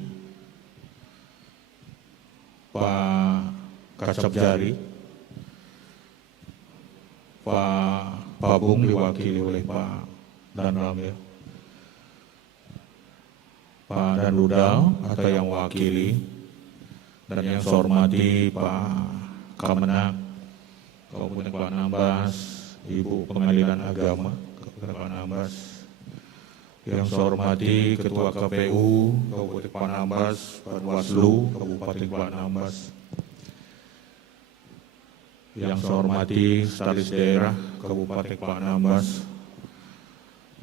Pak Kasab Jari, Pak Babung diwakili oleh Pak Danram, ya, Pak Dan Rudal atau yang mewakili, dan yang saya hormati Pak Kamenak Kabupaten Kepulauan Anambas, Ibu Pengadilan Agama Kabupaten Kepulauan Anambas, yang saya hormati Ketua KPU Kabupaten Kepulauan Anambas, Bawaslu Kabupaten Kepulauan Anambas, yang saya hormati Sekretaris Daerah Kabupaten Kepulauan Anambas,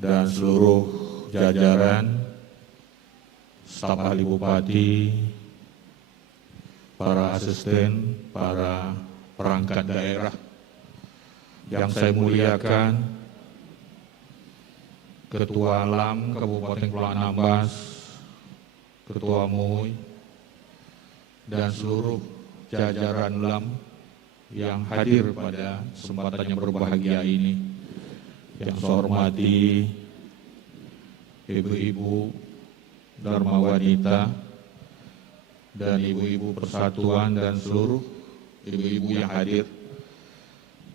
dan seluruh jajaran staf ahli bupati, para asisten, para perangkat daerah yang saya muliakan, Ketua LAM Kabupaten Kepulauan Anambas, Ketua MUI, dan seluruh jajaran LAM yang hadir pada kesempatan yang berbahagia ini. Yang saya hormati ibu-ibu Dharma Wanita dan ibu-ibu persatuan dan seluruh ibu-ibu yang hadir.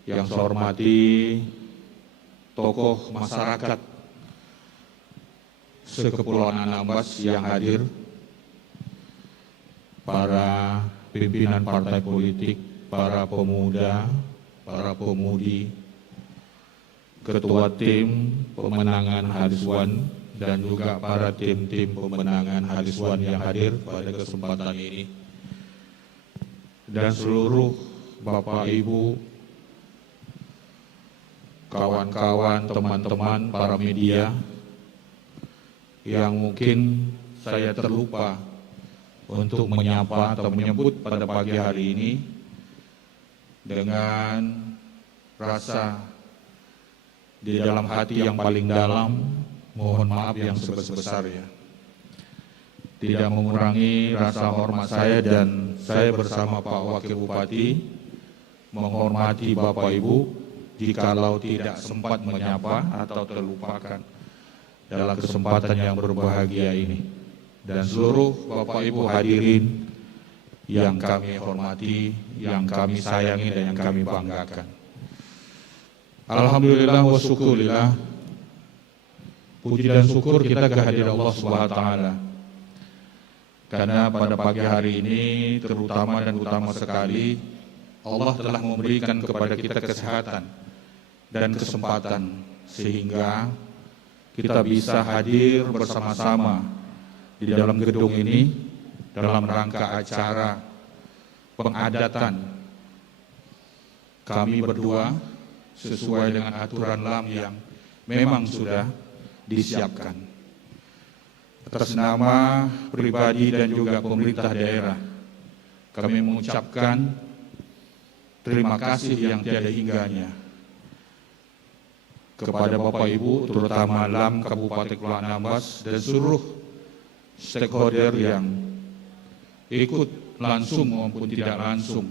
Yang saya hormati tokoh masyarakat sekepulauan Anambas yang hadir, para pimpinan partai politik, para pemuda, para pemudi, ketua tim pemenangan Hariswan, dan juga para tim-tim pemenangan Hariswan yang hadir pada kesempatan ini, dan seluruh Bapak Ibu, kawan-kawan, teman-teman, para media yang mungkin saya terlupa untuk menyapa atau menyebut pada pagi hari ini, dengan rasa di dalam hati yang paling dalam, mohon maaf yang sebesar-besarnya. Tidak mengurangi rasa hormat saya, dan saya bersama Pak Wakil Bupati menghormati Bapak Ibu jikalau tidak sempat menyapa atau terlupakan dalam kesempatan yang berbahagia ini. Dan seluruh Bapak Ibu hadirin yang kami hormati, yang kami sayangi, dan yang kami banggakan. Alhamdulillah wa syukurillah, puji dan syukur kita kehadiran Allah Subhanahu wa taala. Karena pada pagi hari ini terutama dan utama sekali, Allah telah memberikan kepada kita kesehatan dan kesempatan sehingga kita bisa hadir bersama-sama di dalam gedung ini dalam rangka acara pengadatan kami berdua sesuai dengan aturan LAM yang memang sudah disiapkan. Atas nama pribadi dan juga pemerintah daerah, kami mengucapkan terima kasih yang tiada hingganya kepada Bapak Ibu, terutama LAM Kabupaten Kepulauan Anambas dan seluruh stakeholder yang ikut langsung maupun tidak langsung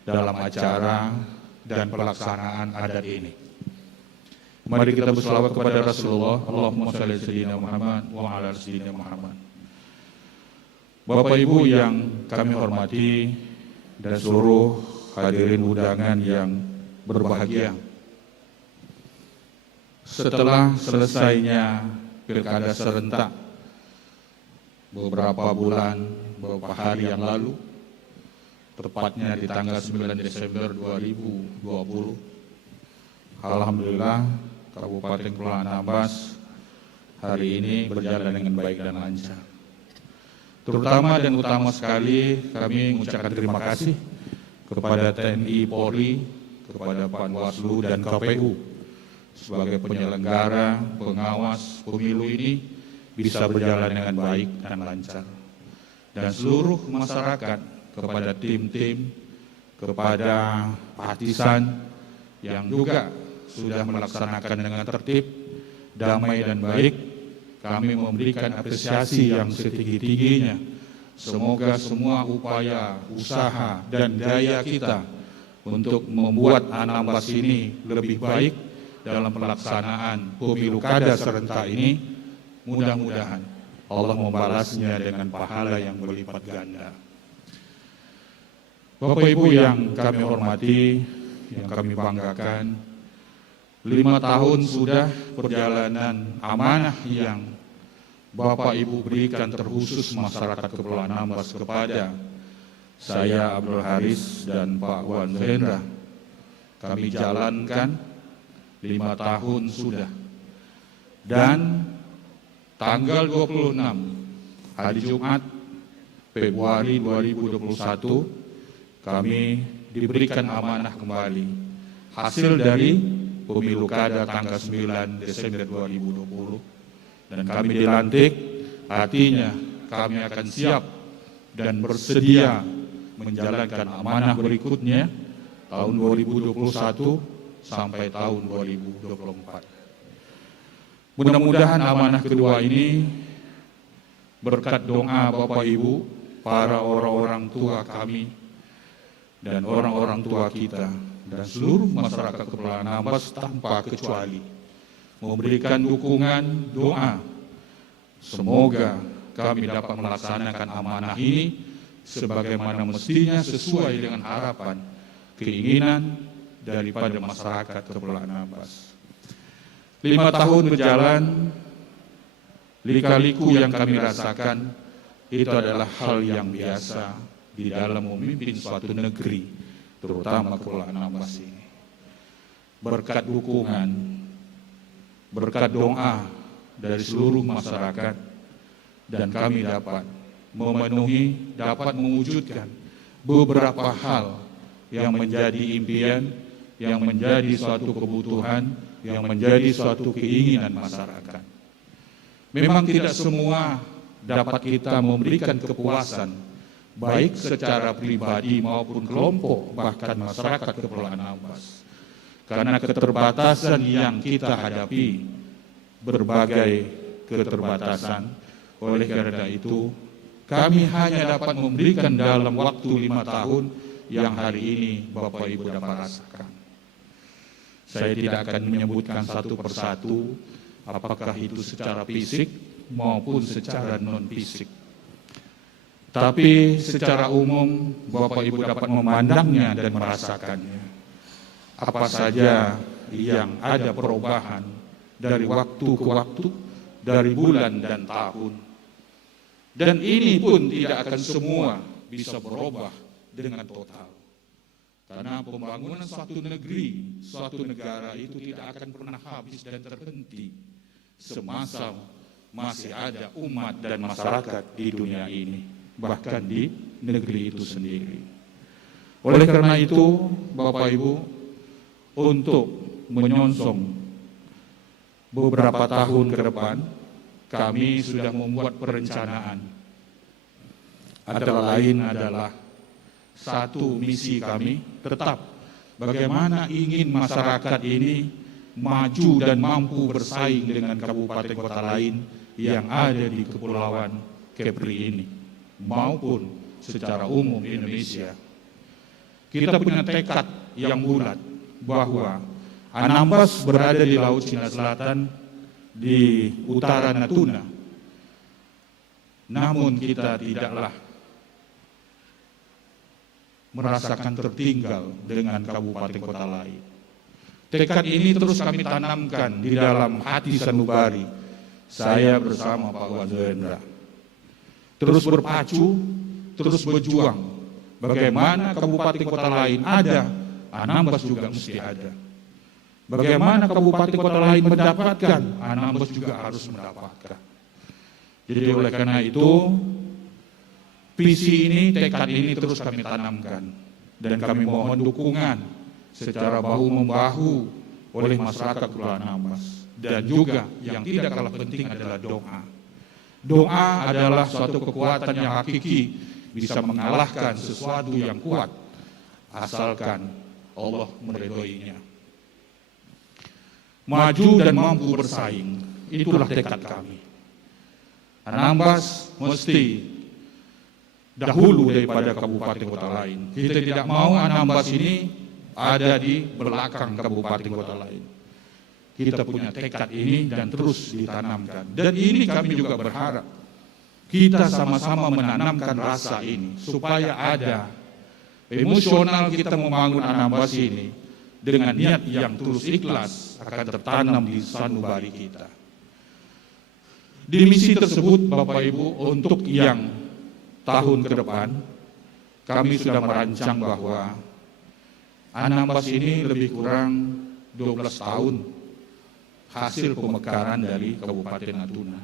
dalam acara dan pelaksanaan adat ini. Mari kita berselawat kepada Rasulullah. Allahumma shalli ala sayyidina Muhammad wa ala sayyidina Muhammad. Bapak Ibu yang kami hormati dan seluruh hadirin undangan yang berbahagia. Setelah selesainya pilkada serentak beberapa bulan, beberapa hari yang lalu, tepatnya di tanggal 9 Desember 2020. Alhamdulillah, Kabupaten Kepulauan Anambas hari ini berjalan dengan baik dan lancar. Terutama dan utama sekali kami mengucapkan terima kasih kepada TNI Polri, kepada Panwaslu dan KPU sebagai penyelenggara, pengawas pemilu ini bisa berjalan dengan baik dan lancar. Dan seluruh masyarakat, kepada tim-tim, kepada partisan yang juga sudah melaksanakan dengan tertib, damai dan baik, kami memberikan apresiasi yang setinggi-tingginya. Semoga semua upaya, usaha, dan daya kita untuk membuat Anambas ini lebih baik dalam pelaksanaan pemilu kada serentak ini, mudah-mudahan Allah membalasnya dengan pahala yang berlipat ganda. Bapak Ibu yang kami hormati, yang kami banggakan, 5 tahun sudah perjalanan amanah yang Bapak Ibu berikan terkhusus masyarakat Kepulauan Anambas kepada saya Abdul Haris dan Pak Wan Hendra. Kami jalankan 5 tahun sudah. Dan tanggal 26 hari Jumat Februari 2021 kami diberikan amanah kembali hasil dari pemilu kada tanggal 9 Desember 2020 dan kami dilantik, artinya kami akan siap dan bersedia menjalankan amanah berikutnya tahun 2021 sampai tahun 2024. Mudah-mudahan amanah kedua ini berkat doa Bapak Ibu, para orang-orang tua kami dan orang-orang tua kita dan seluruh masyarakat Kepulauan Anambas tanpa kecuali memberikan dukungan doa. Semoga kami dapat melaksanakan amanah ini sebagaimana mestinya sesuai dengan harapan, keinginan daripada masyarakat Kepulauan Anambas. 5 tahun berjalan, lika-liku yang kami rasakan itu adalah hal yang biasa di dalam memimpin suatu negeri, terutama Kepulauan Anambas ini. Berkat dukungan, berkat doa dari seluruh masyarakat, dan kami dapat memenuhi, dapat mewujudkan beberapa hal yang menjadi impian, yang menjadi suatu kebutuhan, yang menjadi suatu keinginan masyarakat. Memang tidak semua dapat kita memberikan kepuasan, baik secara pribadi maupun kelompok, bahkan masyarakat Kepulauan Anambas. Karena keterbatasan yang kita hadapi, berbagai keterbatasan, oleh karena itu kami hanya dapat memberikan dalam waktu 5 tahun yang hari ini Bapak Ibu dapat rasakan. Saya tidak akan menyebutkan satu persatu apakah itu secara fisik maupun secara non-fisik. Tapi secara umum Bapak Ibu dapat memandangnya dan merasakannya. Apa saja yang ada perubahan dari waktu ke waktu, dari bulan dan tahun. Dan ini pun tidak akan semua bisa berubah dengan total. Karena pembangunan suatu negeri, suatu negara itu tidak akan pernah habis dan terhenti semasa masih ada umat dan masyarakat di dunia ini, bahkan di negeri itu sendiri. Oleh karena itu, Bapak Ibu, untuk menyongsong beberapa tahun ke depan, kami sudah membuat perencanaan. Antara lain adalah satu misi kami tetap bagaimana ingin masyarakat ini maju dan mampu bersaing dengan kabupaten kota lain yang ada di Kepulauan Kepri ini maupun secara umum di Indonesia. Kita punya tekad yang bulat bahwa Anambas berada di Laut Cina Selatan, di utara Natuna. Namun kita tidaklah merasakan tertinggal dengan kabupaten kota lain. Tekad ini terus kami tanamkan di dalam hati sanubari saya bersama Pak Wan Hendra. Terus berpacu, terus berjuang Bagaimana kabupaten kota lain ada, Anambas juga mesti ada. Bagaimana kabupaten kota lain mendapatkan, Anambas juga harus mendapatkan. Jadi oleh karena itu, visi ini, tekad ini terus kami tanamkan. Dan kami mohon dukungan secara bahu-membahu oleh masyarakat Kepulauan Anambas. Dan juga yang tidak kalah penting adalah doa. Doa adalah suatu kekuatan yang hakiki, bisa mengalahkan sesuatu yang kuat, asalkan Allah meridhoinya. Maju dan mampu bersaing, itulah tekad kami. Anambas mesti dahulu daripada kabupaten kota lain. Kita tidak mau Anambas ini ada di belakang kabupaten kota lain. Kita punya tekad ini dan terus ditanamkan. Dan ini kami juga berharap kita sama-sama menanamkan rasa ini supaya ada emosional kita membangun Anambas ini dengan niat yang tulus ikhlas akan tertanam di sanubari kita. Di misi tersebut Bapak Ibu, untuk yang tahun ke depan kami sudah merancang bahwa Anambas ini lebih kurang 12 tahun hasil pemekaran dari Kabupaten Natuna.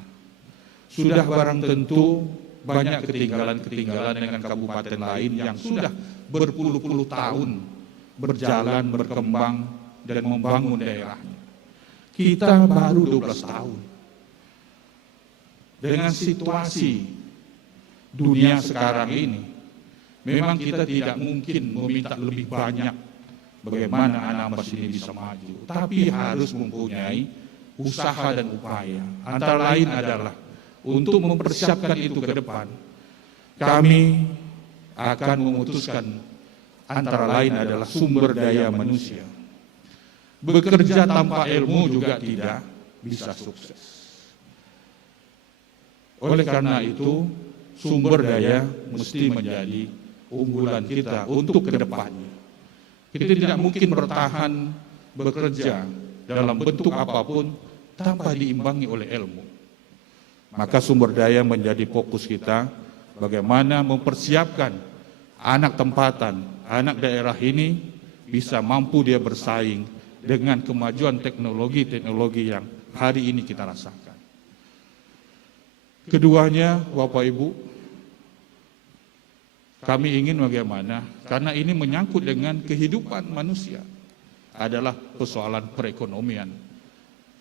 Sudah barang tentu banyak ketinggalan-ketinggalan dengan kabupaten lain yang sudah berpuluh-puluh tahun berjalan, berkembang, dan membangun daerahnya. Kita baru 12 tahun. Dengan situasi dunia sekarang ini, memang kita tidak mungkin meminta lebih banyak bagaimana Anambas ini bisa maju. Tapi harus mempunyai usaha dan upaya. Antara lain adalah untuk mempersiapkan itu ke depan, kami akan memutuskan antara lain adalah sumber daya manusia. Bekerja tanpa ilmu juga tidak bisa sukses. Oleh karena itu, sumber daya mesti menjadi unggulan kita untuk ke depannya. Kita tidak mungkin bertahan bekerja dalam bentuk apapun tanpa diimbangi oleh ilmu. Maka sumber daya menjadi fokus kita, bagaimana mempersiapkan anak tempatan, anak daerah ini bisa mampu dia bersaing dengan kemajuan teknologi yang hari ini kita rasakan. Keduanya, Bapak Ibu, kami ingin bagaimana, karena ini menyangkut dengan kehidupan manusia, adalah persoalan perekonomian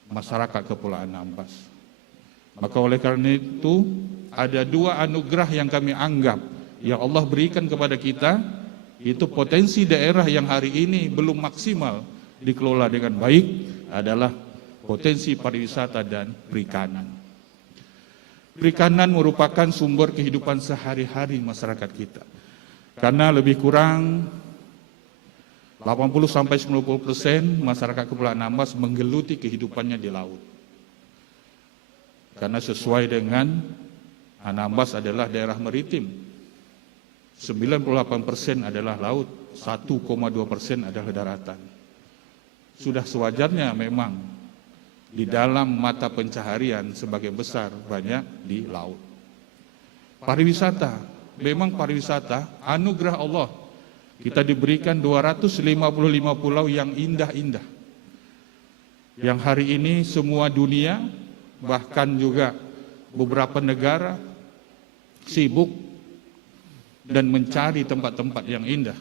masyarakat Kepulauan Anambas. Maka oleh karena itu, ada dua anugerah yang kami anggap yang Allah berikan kepada kita, itu potensi daerah yang hari ini belum maksimal dikelola dengan baik adalah potensi pariwisata dan perikanan. Perikanan merupakan sumber kehidupan sehari-hari masyarakat kita. Karena lebih kurang 80-90% masyarakat Kepulauan Anambas menggeluti kehidupannya di laut. Karena sesuai dengan Anambas adalah daerah maritim, 98% adalah laut, 1,2% adalah daratan. Sudah sewajarnya memang di dalam mata pencaharian sebagian besar banyak di laut. Pariwisata, memang pariwisata anugerah Allah. Kita diberikan 255 pulau yang indah-indah. Yang hari ini semua dunia, bahkan juga beberapa negara sibuk dan mencari tempat-tempat yang indah,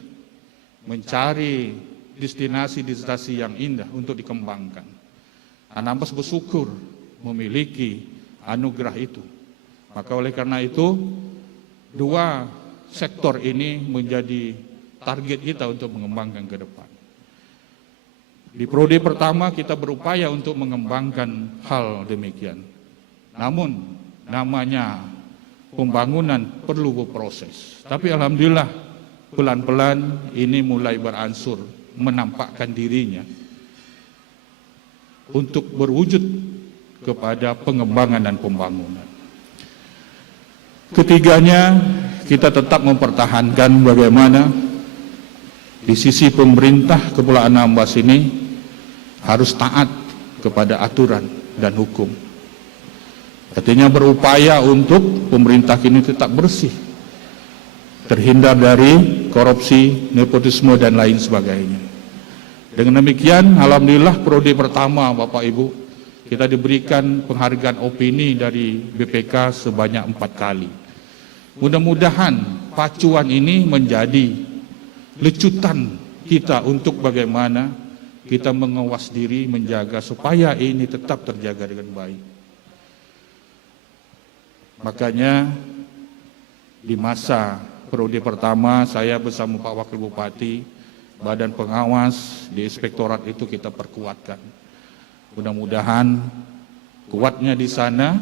mencari destinasi-destinasi yang indah untuk dikembangkan. Anambas bersyukur memiliki anugerah itu. Maka oleh karena itu, dua sektor ini menjadi target kita untuk mengembangkan ke depan. Di periode pertama kita berupaya untuk mengembangkan hal demikian. Namun namanya pembangunan perlu berproses. Tapi alhamdulillah pelan-pelan ini mulai beransur menampakkan dirinya untuk berwujud kepada pengembangan dan pembangunan. Ketiganya, kita tetap mempertahankan bagaimana di sisi pemerintah Kepulauan Anambas ini harus taat kepada aturan dan hukum. Artinya berupaya untuk pemerintah ini tetap bersih. terhindar dari korupsi, nepotisme dan lain sebagainya. Dengan demikian, alhamdulillah prodi pertama Bapak Ibu, kita diberikan penghargaan opini dari BPK sebanyak 4 kali. Mudah-mudahan pacuan ini menjadi lecutan kita untuk bagaimana kita mengawas diri, menjaga supaya ini tetap terjaga dengan baik. Makanya di masa periode pertama saya bersama Pak Wakil Bupati, Badan Pengawas di Inspektorat itu kita perkuatkan. Mudah-mudahan kuatnya di sana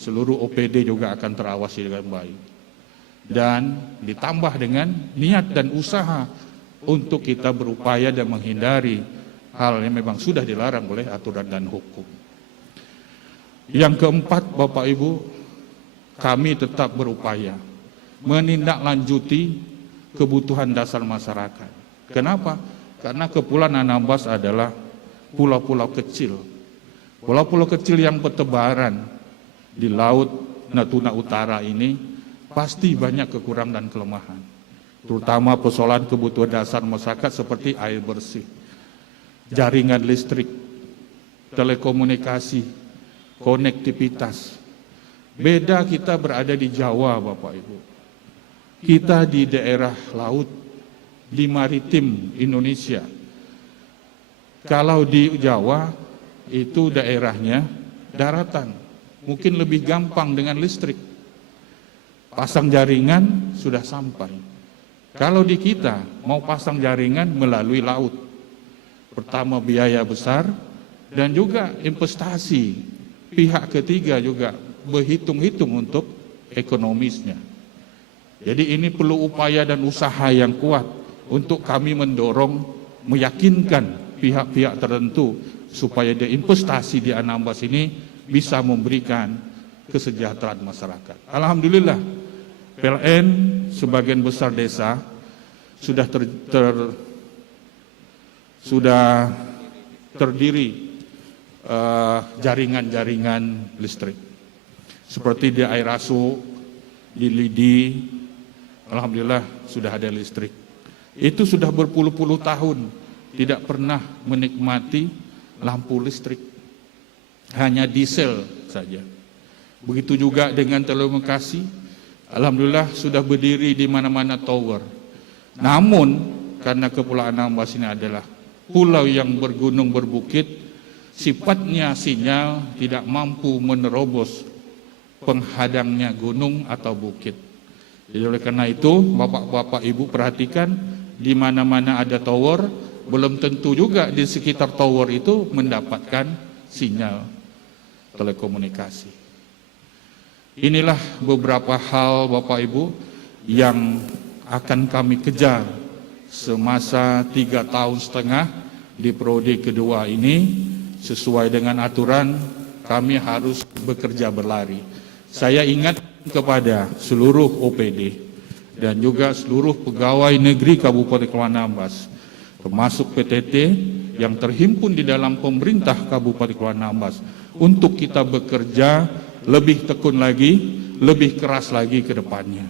seluruh OPD juga akan terawasi dengan baik. Dan ditambah dengan niat dan usaha untuk kita berupaya dan menghindari hal yang memang sudah dilarang oleh aturan dan hukum. Yang keempat, Bapak Ibu, kami tetap berupaya menindaklanjuti kebutuhan dasar masyarakat. Kenapa? Karena Kepulauan Anambas adalah pulau-pulau kecil. Pulau-pulau kecil yang bertebaran di Laut Natuna Utara ini pasti banyak kekurangan dan kelemahan. Terutama persoalan kebutuhan dasar masyarakat seperti air bersih, jaringan listrik, telekomunikasi, konektivitas. Beda kita berada di Jawa, Bapak Ibu. Kita di daerah laut, di maritim Indonesia. Kalau di Jawa, itu daerahnya daratan. Mungkin lebih gampang dengan listrik. Pasang jaringan sudah sampai. Kalau di kita, mau pasang jaringan melalui laut. Pertama biaya besar, dan juga investasi. Pihak ketiga juga berhitung-hitung untuk ekonomisnya. Jadi ini perlu upaya dan usaha yang kuat untuk kami mendorong, meyakinkan pihak-pihak tertentu supaya dia investasi di Anambas ini bisa memberikan kesejahteraan masyarakat. Alhamdulillah, PLN sebagian besar desa sudah terdiri jaringan-jaringan listrik. Seperti di Airasu, di Lidi, alhamdulillah sudah ada listrik. Itu sudah berpuluh-puluh tahun tidak pernah menikmati lampu listrik, hanya diesel saja. Begitu juga dengan telekomunikasi, alhamdulillah sudah berdiri di mana-mana tower. Namun karena Kepulauan Anambas ini adalah pulau yang bergunung berbukit, sifatnya sinyal tidak mampu menerobos penghadangnya gunung atau bukit. Jadi oleh karena itu, Bapak-bapak Ibu perhatikan, di mana-mana ada tower, belum tentu juga di sekitar tower itu mendapatkan sinyal telekomunikasi. Inilah beberapa hal Bapak Ibu yang akan kami kejar semasa 3,5 tahun di periode kedua ini. Sesuai dengan aturan, kami harus bekerja berlari. Saya ingat kepada seluruh OPD dan juga seluruh pegawai negeri Kabupaten Kepulauan Anambas, termasuk PTT yang terhimpun di dalam pemerintah Kabupaten Kepulauan Anambas, untuk kita bekerja lebih tekun lagi, lebih keras lagi ke depannya.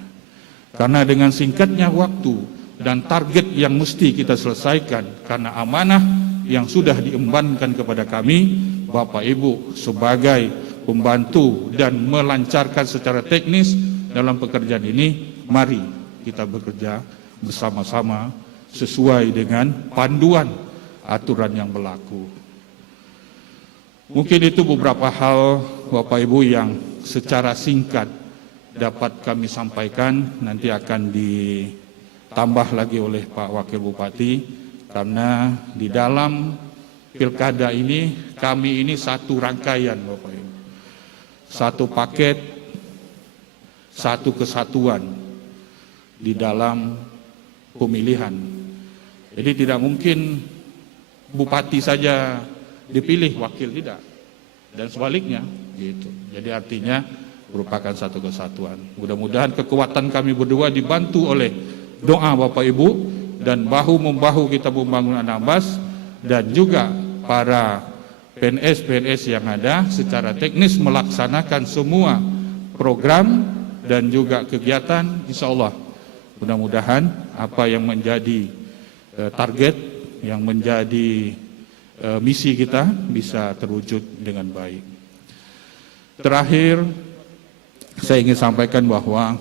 Karena dengan singkatnya waktu dan target yang mesti kita selesaikan, karena amanah yang sudah diembankan kepada kami, Bapak Ibu sebagai pembantu dan melancarkan secara teknis dalam pekerjaan ini, mari kita bekerja bersama-sama sesuai dengan panduan aturan yang berlaku. Mungkin itu beberapa hal Bapak Ibu yang secara singkat dapat kami sampaikan, nanti akan ditambah lagi oleh Pak Wakil Bupati, karena di dalam pilkada ini kami ini satu rangkaian Bapak Ibu, satu paket, satu kesatuan di dalam pemilihan. Jadi tidak mungkin bupati saja dipilih, wakil tidak, dan sebaliknya gitu. Jadi artinya merupakan satu kesatuan. Mudah-mudahan kekuatan kami berdua dibantu oleh doa Bapak Ibu, dan bahu-membahu kita membangun Anambas, dan juga para PNS yang ada secara teknis melaksanakan semua program dan juga kegiatan. Insya Allah Mudah-mudahan apa yang menjadi target, yang menjadi misi kita bisa terwujud dengan baik. Terakhir, saya ingin sampaikan bahwa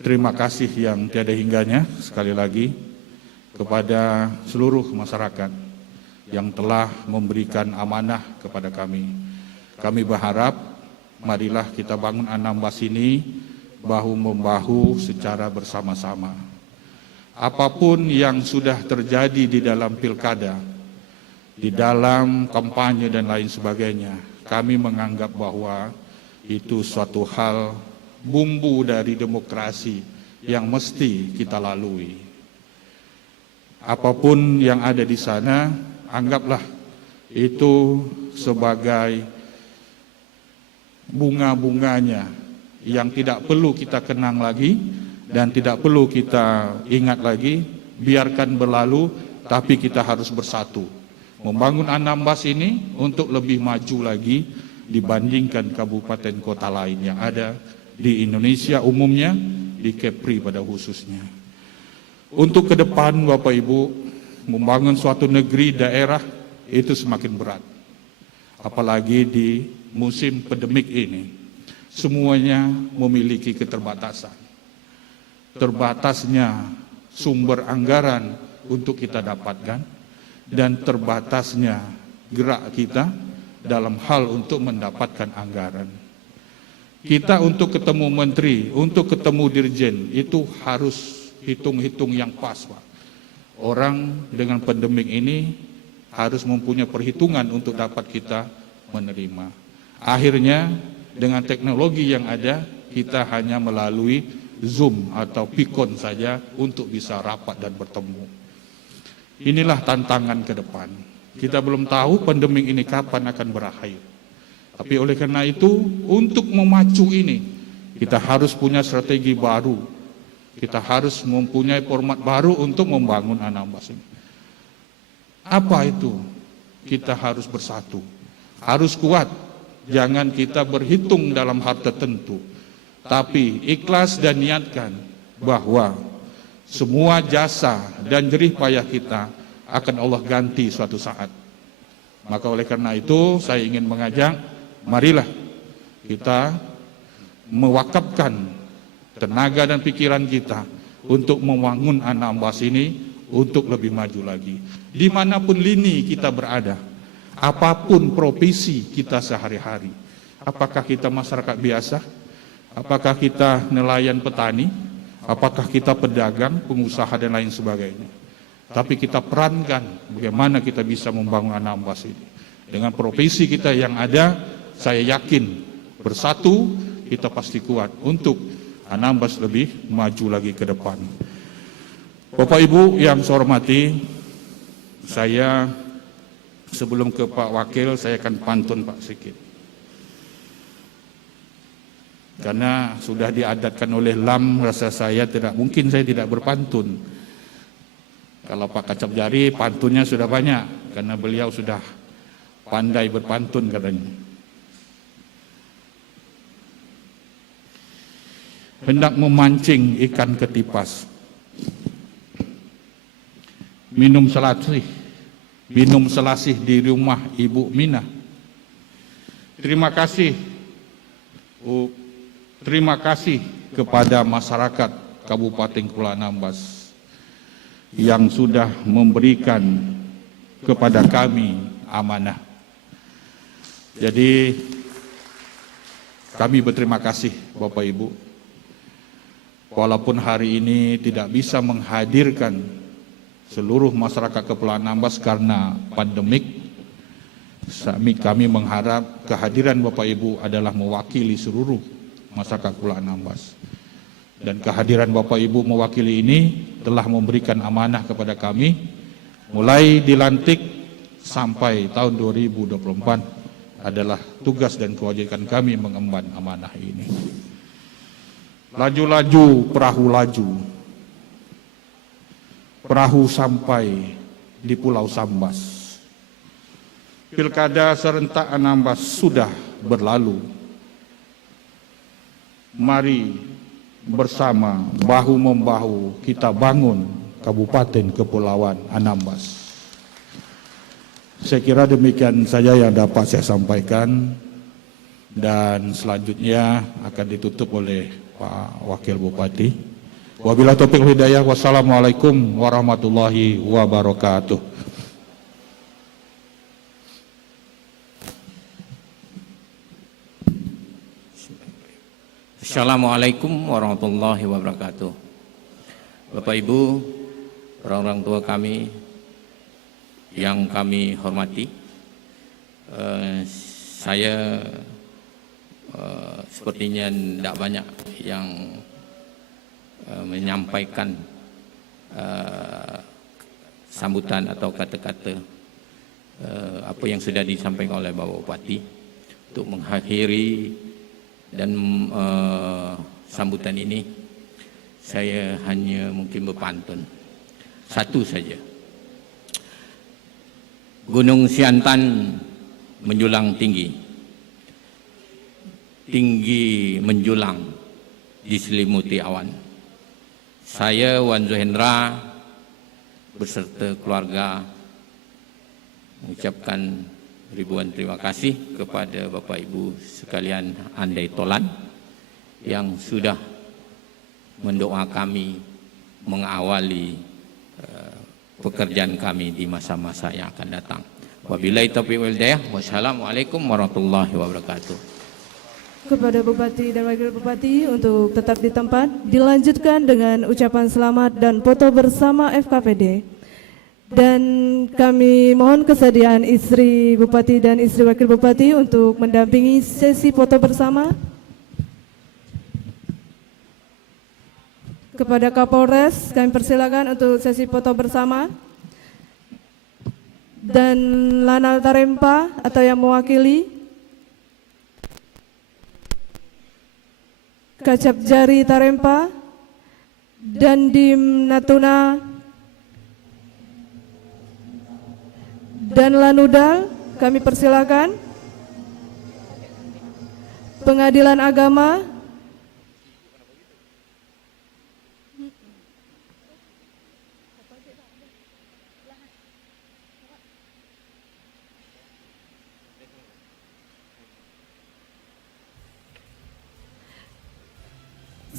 terima kasih yang tiada hingganya sekali lagi kepada seluruh masyarakat yang telah memberikan amanah kepada kami. Kami berharap marilah kita bangun Anambas ini bahu-membahu secara bersama-sama. Apapun yang sudah terjadi di dalam pilkada, di dalam kampanye dan lain sebagainya, kami menganggap bahwa itu suatu hal bumbu dari demokrasi yang mesti kita lalui. Apapun yang ada di sana, anggaplah itu sebagai bunga-bunganya yang tidak perlu kita kenang lagi dan tidak perlu kita ingat lagi, biarkan berlalu, tapi kita harus bersatu. Membangun Anambas ini untuk lebih maju lagi dibandingkan kabupaten kota lain yang ada di Indonesia umumnya, di Kepri pada khususnya. Untuk ke depan Bapak Ibu, membangun suatu negeri daerah itu semakin berat. Apalagi di musim pandemik ini, semuanya memiliki keterbatasan. Terbatasnya sumber anggaran untuk kita dapatkan dan terbatasnya gerak kita dalam hal untuk mendapatkan anggaran. Kita untuk ketemu menteri, untuk ketemu dirjen itu harus hitung-hitung yang pas, Pak. Orang dengan pandemik ini harus mempunyai perhitungan untuk dapat kita menerima. Akhirnya dengan teknologi yang ada, kita hanya melalui Zoom atau Pikon saja untuk bisa rapat dan bertemu. Inilah tantangan ke depan. Kita belum tahu pandemi ini kapan akan berakhir. Tapi oleh karena itu, untuk memacu ini, kita harus punya strategi baru. Kita harus mempunyai format baru untuk membangun Anambas ini. Apa itu? Kita harus bersatu. Harus kuat. Jangan kita berhitung dalam hal tertentu. Tapi ikhlas dan niatkan bahwa semua jasa dan jerih payah kita akan Allah ganti suatu saat. Maka oleh karena itu saya ingin mengajak, marilah kita mewakafkan tenaga dan pikiran kita untuk membangun Anambas ini untuk lebih maju lagi. Dimanapun lini kita berada, apapun profesi kita sehari-hari, apakah kita masyarakat biasa, apakah kita nelayan petani, apakah kita pedagang, pengusaha dan lain sebagainya. Tapi kita perankan bagaimana kita bisa membangun Anambas ini. Dengan profesi kita yang ada, saya yakin bersatu kita pasti kuat untuk Anambas lebih maju lagi ke depan. Bapak Ibu yang saya hormati, saya sebelum ke Pak Wakil, saya akan pantun Pak sedikit. Karena sudah diadatkan oleh LAM, rasa saya tidak mungkin saya tidak berpantun. Kalau Pak Kacap Jari pantunnya sudah banyak, karena beliau sudah pandai berpantun katanya. Hendak memancing ikan ketipas, minum selasih di rumah Ibu Mina. Terima kasih kepada masyarakat Kabupaten Kepulauan Anambas yang sudah memberikan kepada kami amanah. Jadi kami berterima kasih Bapak Ibu. Walaupun hari ini tidak bisa menghadirkan seluruh masyarakat Kepulauan Anambas karena pandemik, kami mengharap kehadiran Bapak Ibu adalah mewakili seluruh masyarakat Kepulauan Anambas. Dan kehadiran Bapak Ibu mewakili ini telah memberikan amanah kepada kami, mulai dilantik sampai tahun 2024 adalah tugas dan kewajiban kami mengemban amanah ini. Laju-laju perahu laju, perahu sampai di Pulau Sambas. Pilkada serentak Anambas sudah berlalu. Mari bersama bahu-membahu kita bangun Kabupaten Kepulauan Anambas. Saya kira demikian saja yang dapat saya sampaikan, dan selanjutnya akan ditutup oleh Pak Wakil Bupati. Wabillahi taufiq wal hidayah. Wassalamualaikum warahmatullahi wabarakatuh. Assalamualaikum warahmatullahi wabarakatuh. Bapak Ibu, orang-orang tua kami yang kami hormati, saya sepertinya tidak banyak yang menyampaikan sambutan atau kata-kata apa yang sudah disampaikan oleh Bapak Bupati untuk mengakhiri dan sambutan ini. Saya hanya mungkin berpantun satu saja. Gunung Siantan menjulang tinggi, tinggi menjulang diselimuti awan. Saya Wan Zuhendra beserta keluarga mengucapkan ribuan terima kasih kepada Bapak Ibu sekalian andai tolan yang sudah mendoa kami mengawali pekerjaan kami di masa-masa yang akan datang. Wabillahi taufiq wal hidayah. Wassalamualaikum warahmatullahi wabarakatuh. Kepada Bupati dan Wakil Bupati untuk tetap di tempat, dilanjutkan dengan ucapan selamat dan foto bersama FKPD. Dan kami mohon kesediaan istri Bupati dan istri Wakil Bupati untuk mendampingi sesi foto bersama. Kepada Kapolres, kami persilakan untuk sesi foto bersama. Dan Lanal Tarempa atau yang mewakili, Kacap Jari Tarempa, dan Dim Natuna, dan Lanudal, kami persilakan. Pengadilan Agama,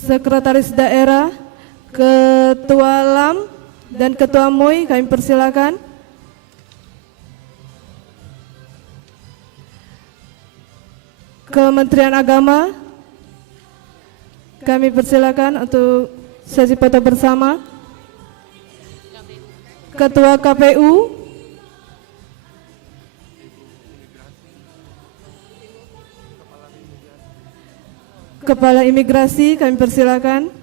Sekretaris Daerah, Ketua LAM, dan Ketua MUI, kami persilakan. Kementerian Agama, kami persilakan untuk sesi foto bersama. Ketua KPU, Kepala Imigrasi, kami persilakan.